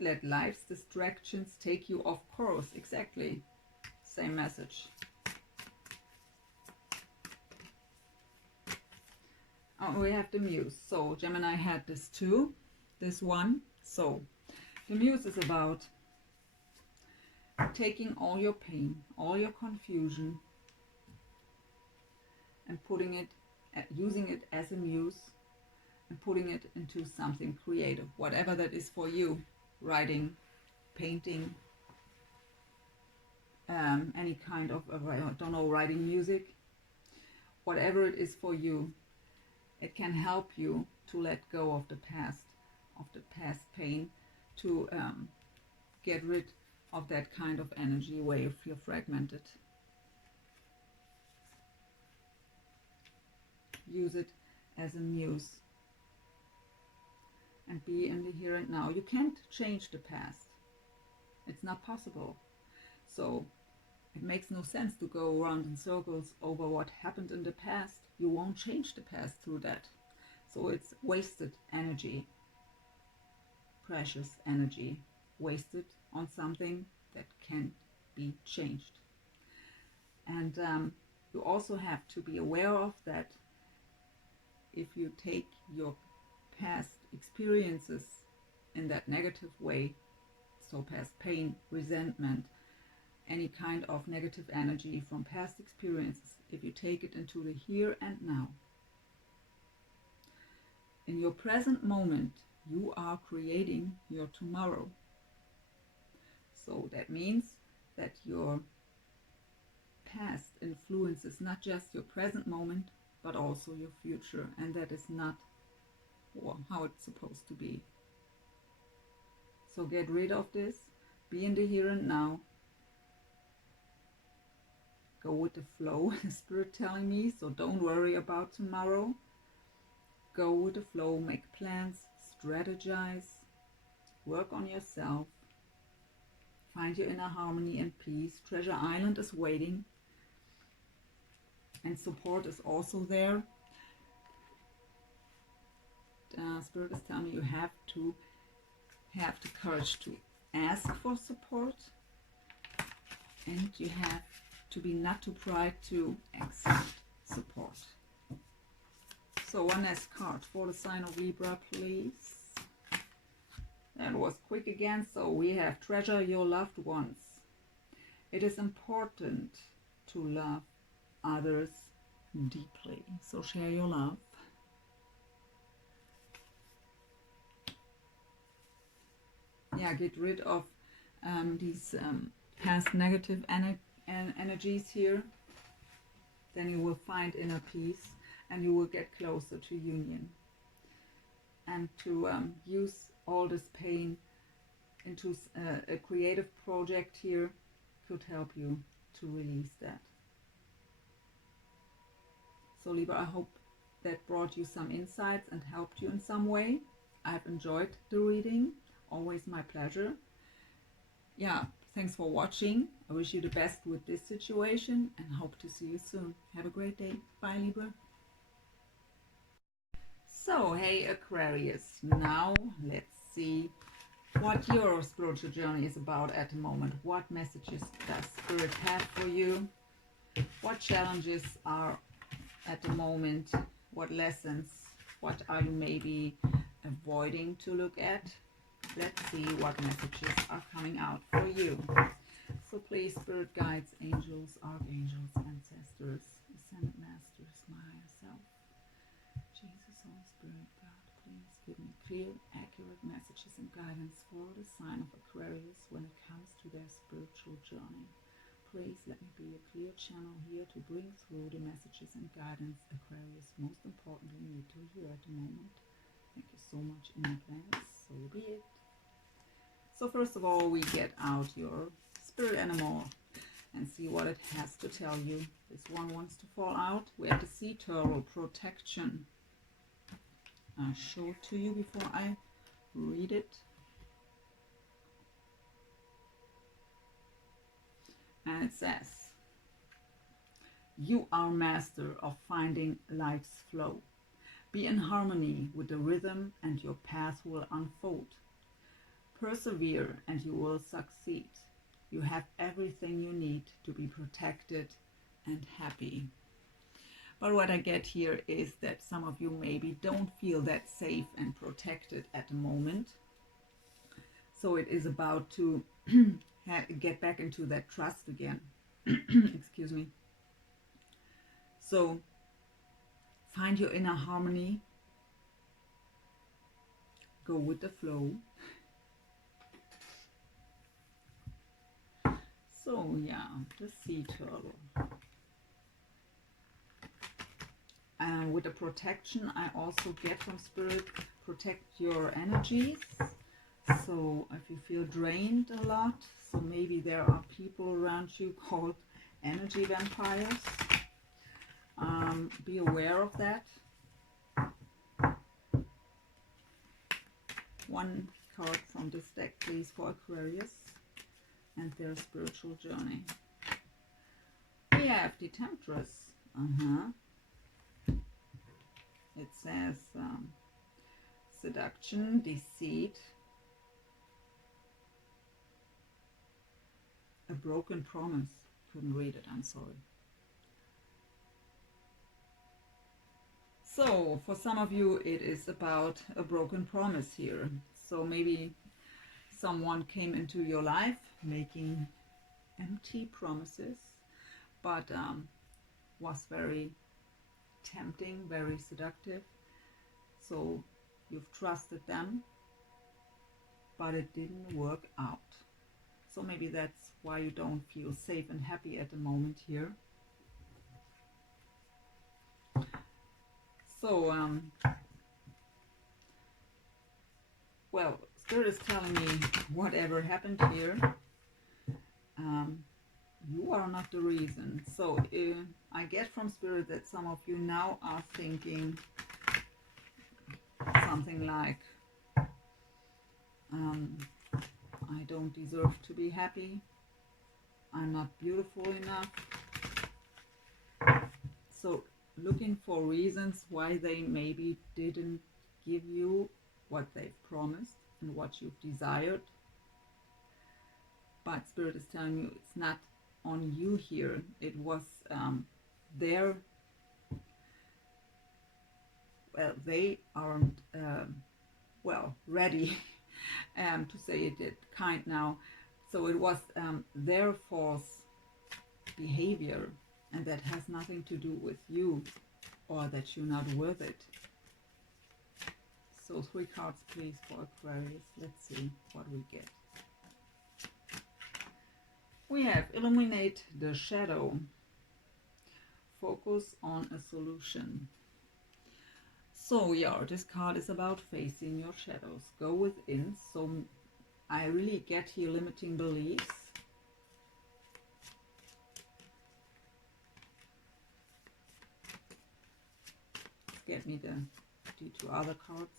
let life's distractions take you off course. Exactly. Same message. Oh, we have the Muse. So Gemini had this too, this one. So the Muse is about taking all your pain, all your confusion, and putting it, using it as a muse, and putting it into something creative, whatever that is for you. Writing, painting, any kind of, I don't know, writing music, whatever it is for you. It can help you to let go of the past pain, to get rid of that kind of energy where you feel fragmented. Use it as a muse and be in the here and now. You can't change the past. It's not possible. So it makes no sense to go around in circles over what happened in the past. You won't change the past through that. So it's wasted energy, precious energy, wasted on something that can be changed. And you also have to be aware of that if you take your past experiences in that negative way, so past pain, resentment, any kind of negative energy from past experiences, if you take it into the here and now, in your present moment, you are creating your tomorrow. So that means that your past influences not just your present moment, but also your future, and that is not how it's supposed to be. So get rid of this, be in the here and now, go with the flow, Spirit telling me, so don't worry about tomorrow. Go with the flow, make plans, strategize, work on yourself, find your inner harmony and peace. Treasure Island is waiting, and support is also there. Spirit is telling me you have to have the courage to ask for support, and you have to be not too proud to accept support. So one last card for the sign of Libra, please. That was quick again. So we have treasure your loved ones. It is important to love others deeply. So share your love. Yeah, get rid of these past negative energies here. Then you will find inner peace and you will get closer to union. And to use all this pain into a creative project here could help you to release that. So Libra, I hope that brought you some insights and helped you in some way. I've enjoyed the reading. Always my pleasure. Yeah, thanks for watching. I wish you the best with this situation and hope to see you soon. Have a great day. Bye, Libra. So, hey Aquarius, now let's see what your spiritual journey is about at the moment. What messages does Spirit have for you? What challenges are at the moment? What lessons? What are you maybe avoiding to look at? Let's see what messages are coming out for you. So please, Spirit guides, angels, archangels, ancestors, ascended masters, my higher self, Jesus, Holy Spirit, God, please give me clear, accurate messages and guidance for the sign of Aquarius when it comes to their spiritual journey. Please let me be a clear channel here to bring through the messages and guidance Aquarius most importantly need to hear at the moment. Thank you so much in advance. So be it. So first of all, we get out your spirit animal and see what it has to tell you. This one wants to fall out. We have the sea turtle, protection. I'll show it to you before I read it. And it says, you are master of finding life's flow. Be in harmony with the rhythm and your path will unfold. Persevere and you will succeed. You have everything you need to be protected and happy. But what I get here is that some of you maybe don't feel that safe and protected at the moment. So it is about to get back into that trust again. Excuse me. So find your inner harmony. Go with the flow. So yeah, the sea turtle. And with the protection, I also get from Spirit, protect your energies. So if you feel drained a lot, so maybe there are people around you called energy vampires. Be aware of that. One card from this deck, please, for Aquarius and their spiritual journey. We have the Temptress. It says seduction, deceit, a broken promise. Couldn't read it, I'm sorry. So for some of you it is about a broken promise here. So maybe someone came into your life making empty promises, but was very tempting, very seductive. So you've trusted them, but it didn't work out. So maybe that's why you don't feel safe and happy at the moment here. So, well, Spirit is telling me whatever happened here, you are not the reason. So I get from Spirit that some of you now are thinking something like, I don't deserve to be happy. I'm not beautiful enough. So looking for reasons why they maybe didn't give you what they've promised and what you've desired. But Spirit is telling you it's not on you here. It was their, well, they aren't ready to say it kind now. So it was their false behavior, and that has nothing to do with you or that you're not worth it. So 3 cards please for Aquarius. Let's see what we get. We have illuminate the shadow. Focus on a solution. So yeah, this card is about facing your shadows. Go within. So I really get here limiting beliefs. Get me the 2 other cards.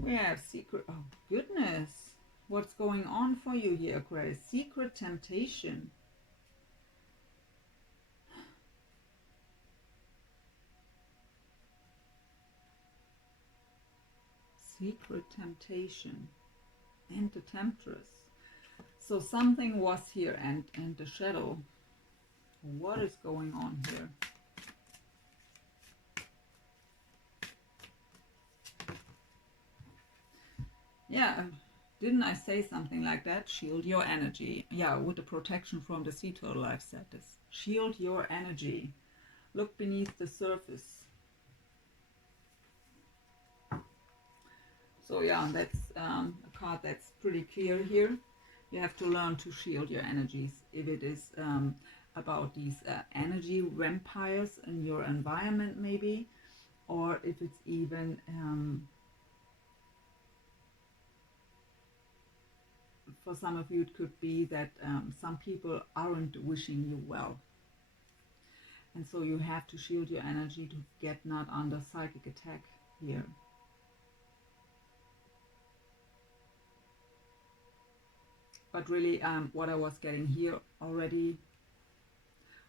We have secret. Oh goodness, what's going on for you here, Aquarius? Secret temptation. Secret temptation and the Temptress. So something was here, and the shadow. What is going on here? Yeah, didn't I say something like that? Shield your energy. Yeah, with the protection from the sea turtle, I've said this. Shield your energy. Look beneath the surface. So yeah, that's a card that's pretty clear here. You have to learn to shield your energies. If it is about these energy vampires in your environment maybe, or if it's even for some of you it could be that some people aren't wishing you well. And so you have to shield your energy to get not under psychic attack here. But really, what I was getting here already,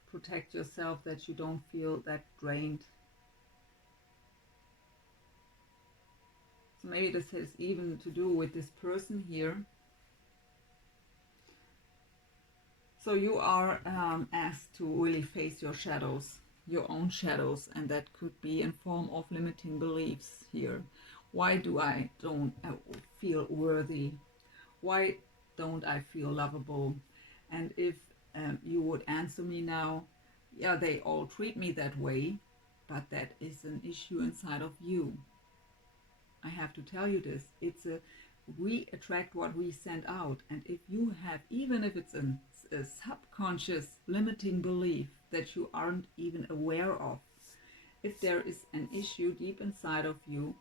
protect yourself that you don't feel that drained. So maybe this has even to do with this person here. So you are asked to really face your shadows. your own shadows, and that could be in form of limiting beliefs here. Why do I don't feel worthy? Why don't I feel lovable? And if you would answer me now, yeah, they all treat me that way, but that is an issue inside of you. I have to tell you this. We attract what we send out. And if you have, even if it's a subconscious limiting belief that you aren't even aware of, if there is an issue deep inside of you,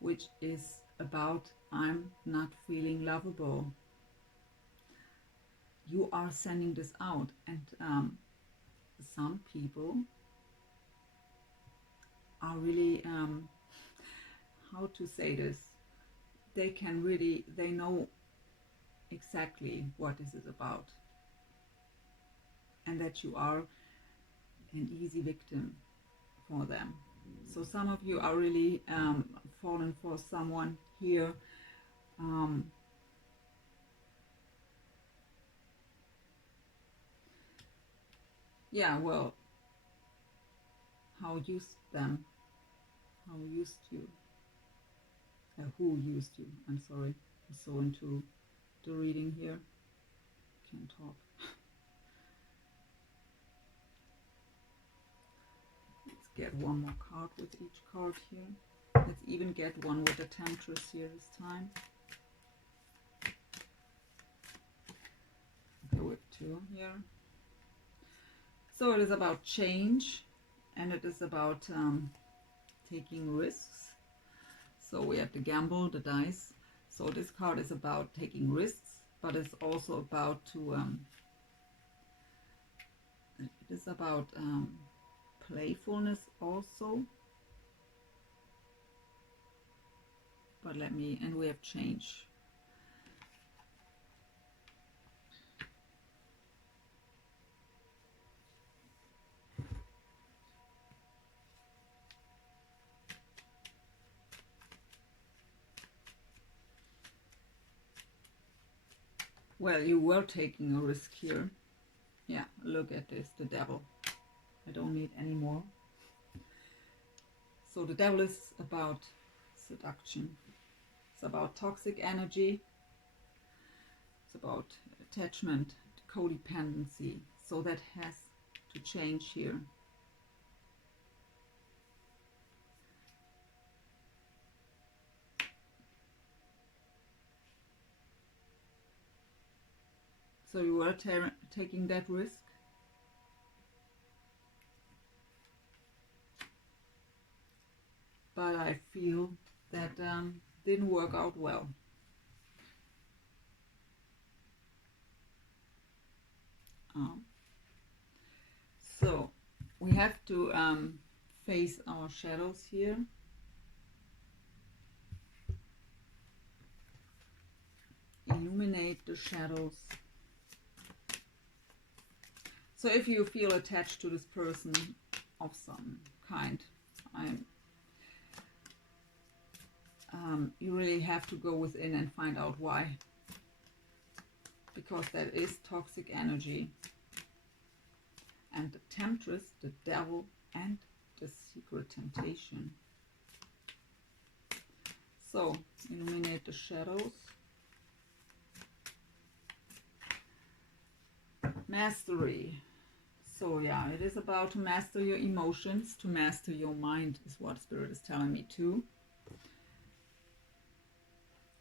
which is about I'm not feeling lovable, you are sending this out. And some people are really, how to say this, they know exactly what this is about, and that you are an easy victim for them. So some of you are really falling for someone here yeah, well, how used them, how used you, who used you, I'm sorry, I'm so into the reading here, can't talk. Let's get one more card with each card here. Let's even get one with the Temptress here this time. Okay, with two here. So it is about change, and it is about taking risks. So we have the gamble, the dice. So this card is about taking risks, but it's also about it is about playfulness also. But and we have change. Well, you were taking a risk here. Yeah, look at this, the devil. I don't need any more. So the devil is about seduction. It's about toxic energy. It's about attachment, codependency. So that has to change here. So you were taking that risk. But I feel that didn't work out well. So we have to face our shadows here. Illuminate the shadows. So if you feel attached to this person of some kind, you really have to go within and find out why. Because that is toxic energy. And the Temptress, the devil, and the secret temptation. So, illuminate the shadows. Mastery. So yeah, it is about to master your emotions, to master your mind is what Spirit is telling me too.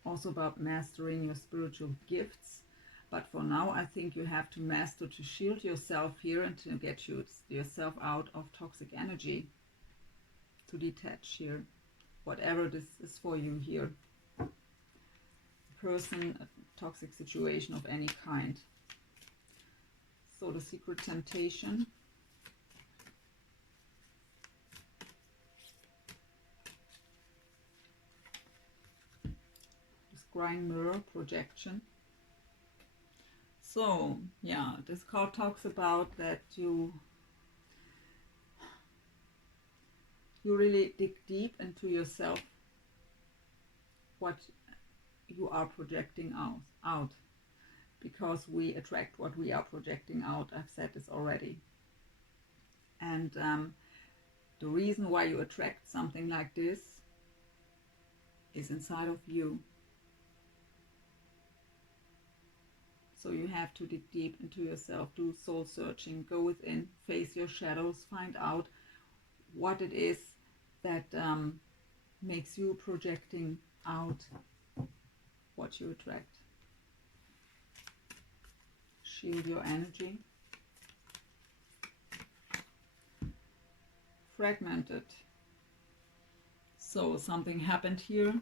Also about mastering your spiritual gifts. But for now, I think you have to master to shield yourself here and to get yourself out of toxic energy. To detach here, whatever this is for you here. A person, a toxic situation of any kind. So the secret temptation. The scrying mirror, projection. So yeah, this card talks about that you really dig deep into yourself, what you are projecting out. Because we attract what we are projecting out. I've said this already. And The reason why you attract something like this is inside of you. So you have to dig deep into yourself, do soul searching, go within, face your shadows, find out what it is that makes you projecting out what you attract. Shield your energy. Fragmented. So something happened here.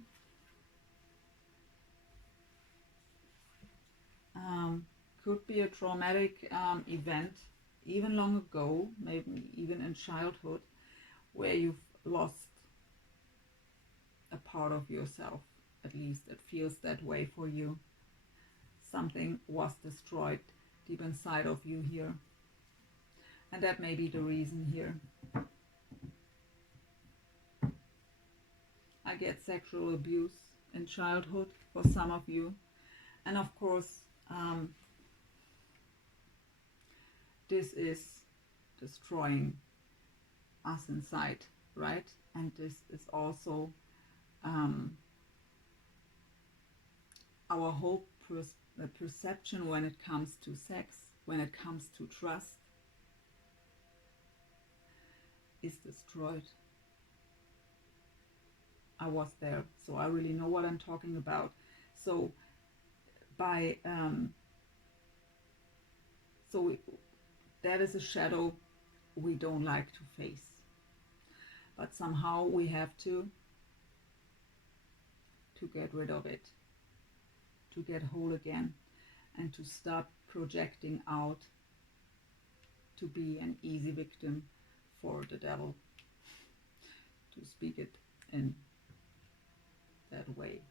Could be a traumatic event, even long ago, maybe even in childhood, where you've lost a part of yourself. At least it feels that way for you. Something was destroyed deep inside of you here. And that may be the reason here. I get sexual abuse in childhood for some of you. And of course, this is destroying us inside, right? And this is also our whole perception when it comes to sex, when it comes to trust, is destroyed. I was there, so I really know what I'm talking about. So by that is a shadow we don't like to face, but somehow we have to get rid of it, to get whole again, and to stop projecting out to be an easy victim for the devil, to speak it in that way.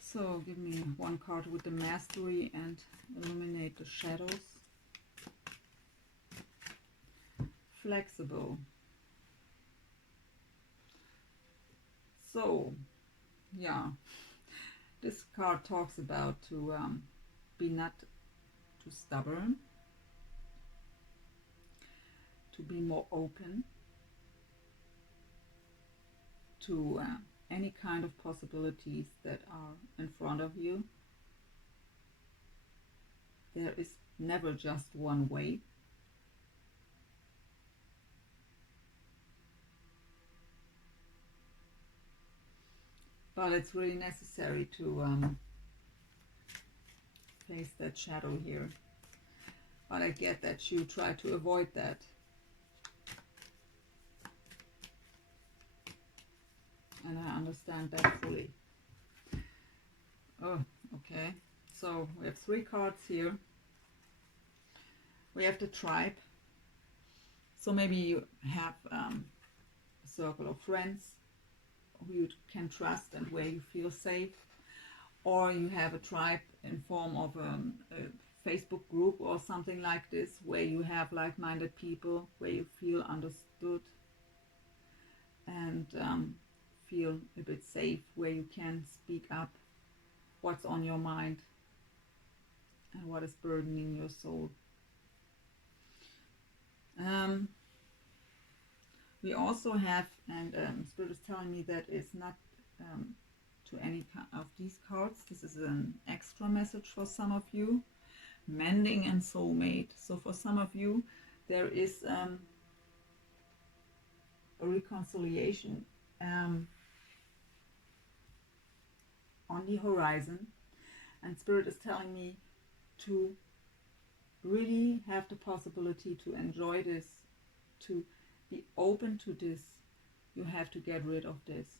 So give me one card with the mastery and illuminate the shadows. Flexible. So, yeah, this card talks about to be not too stubborn, to be more open to any kind of possibilities that are in front of you. There is never just one way. But it's really necessary to face that shadow here. But I get that you try to avoid that. And I understand that fully. Oh, okay. So we have 3 cards here. We have the tribe. So maybe you have a circle of friends who you can trust and where you feel safe. Or you have a tribe in form of a Facebook group or something like this, where you have like-minded people, where you feel understood and feel a bit safe, where you can speak up what's on your mind and what is burdening your soul. We also have, and Spirit is telling me that it's not to any of these cards. This is an extra message for some of you. Mending and soulmate. So for some of you, there is a reconciliation on the horizon, and Spirit is telling me to really have the possibility to enjoy this, to be open to this. You have to get rid of this.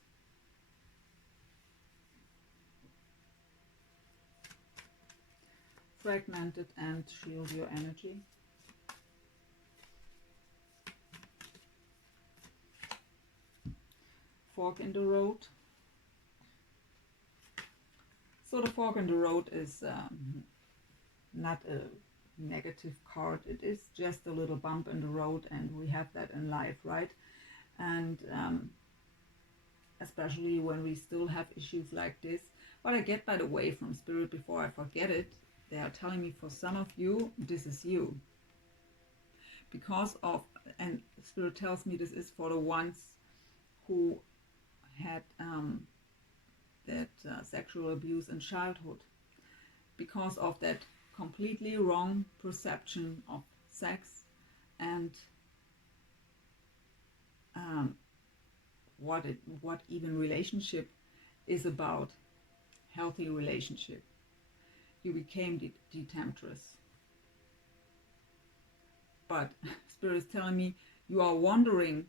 Fragmented and shield your energy. Fork in the road. So the fork in the road is not a negative card. It is just a little bump in the road, and we have that in life, right? And especially when we still have issues like this. What I get, by the way, from Spirit, before I forget it, they are telling me for some of you, this is you. Because of, and Spirit tells me this is for the ones who had that sexual abuse in childhood. Because of that completely wrong perception of sex and what even relationship is about, healthy relationship. You became the temptress. But Spirit is telling me you are wondering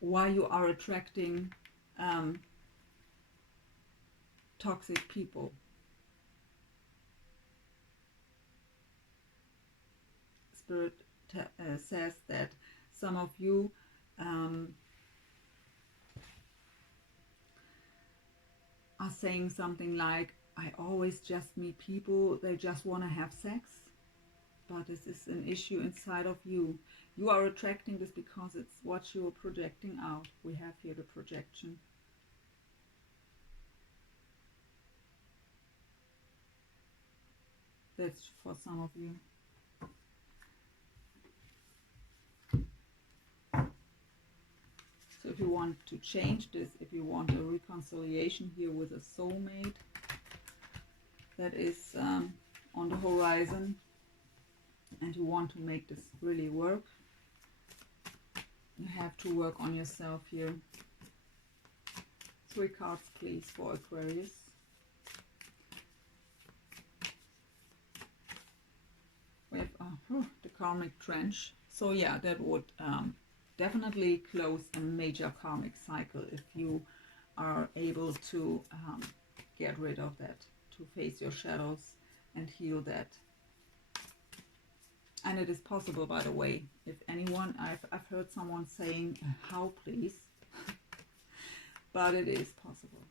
why you are attracting toxic people. Spirit says that some of you are saying something like, I always just meet people, they just want to have sex. But this is an issue inside of you. You are attracting this because it's what you are projecting out. We have here the projection. That's for some of you. So if you want to change this, if you want a reconciliation here with a soulmate that is on the horizon, and you want to make this really work, you have to work on yourself here. 3 cards, please, for Aquarius. We have the karmic trench. So yeah, that would definitely close a major karmic cycle if you are able to get rid of that, to face your shadows and heal that. And it is possible, by the way. If anyone, I've heard someone saying, how please? But it is possible.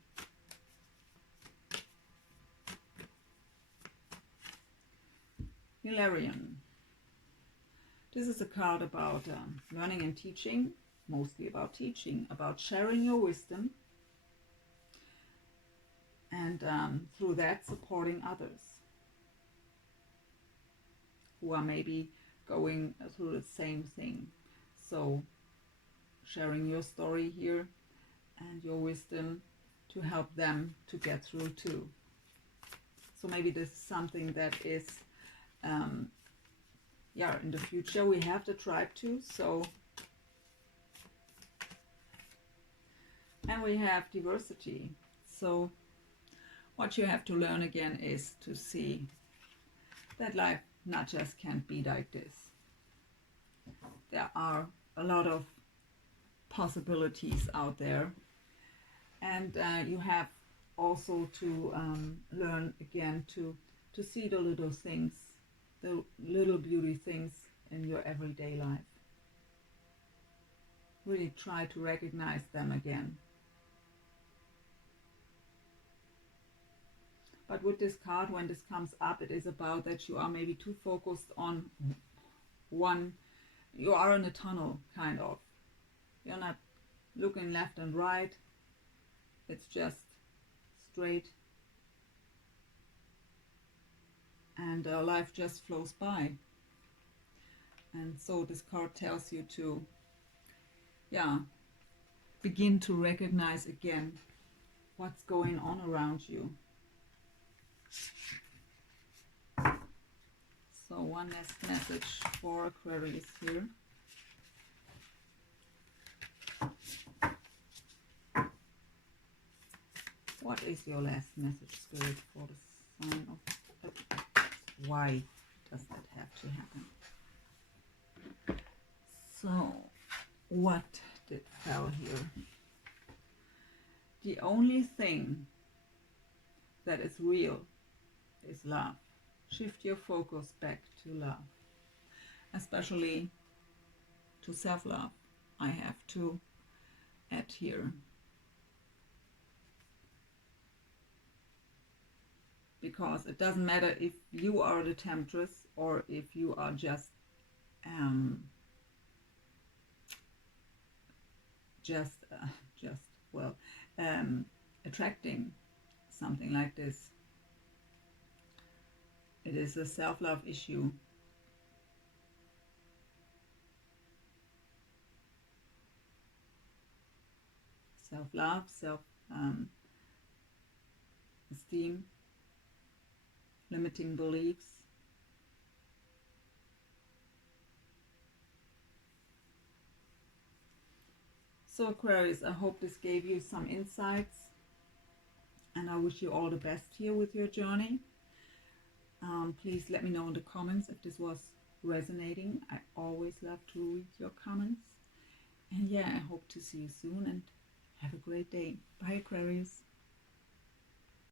Hilarion. This is a card about learning and teaching, mostly about teaching, about sharing your wisdom, and through that supporting others who are maybe going through the same thing. So sharing your story here and your wisdom to help them to get through too. So maybe this is something that is yeah, in the future we have the tribe too. So, and we have diversity. So what you have to learn again is to see that life not just can't be like this. There are a lot of possibilities out there, and you have also to learn again to see the little things, the little beauty things in your everyday life. Really try to recognize them again. But with this card, when this comes up, it is about that you are maybe too focused on one. You are in a tunnel, kind of. You're not looking left and right. It's just straight. And life just flows by. And so this card tells you to, yeah, begin to recognize again what's going on around you. So one last message for Aquarius here. What is your last message, Spirit, for the sign of Aquarius? Why does that have to happen? So, what did fell here? The only thing that is real is love. Shift your focus back to love, especially to self-love. I have to add here, because it doesn't matter if you are the temptress or if you are just attracting something like this. It is a self-love issue. Self-love, self-esteem, limiting beliefs. So Aquarius, I hope this gave you some insights, and I wish you all the best here with your journey. Please let me know in the comments if this was resonating. I always love to read your comments. And yeah, I hope to see you soon, and have a great day. Bye, Aquarius.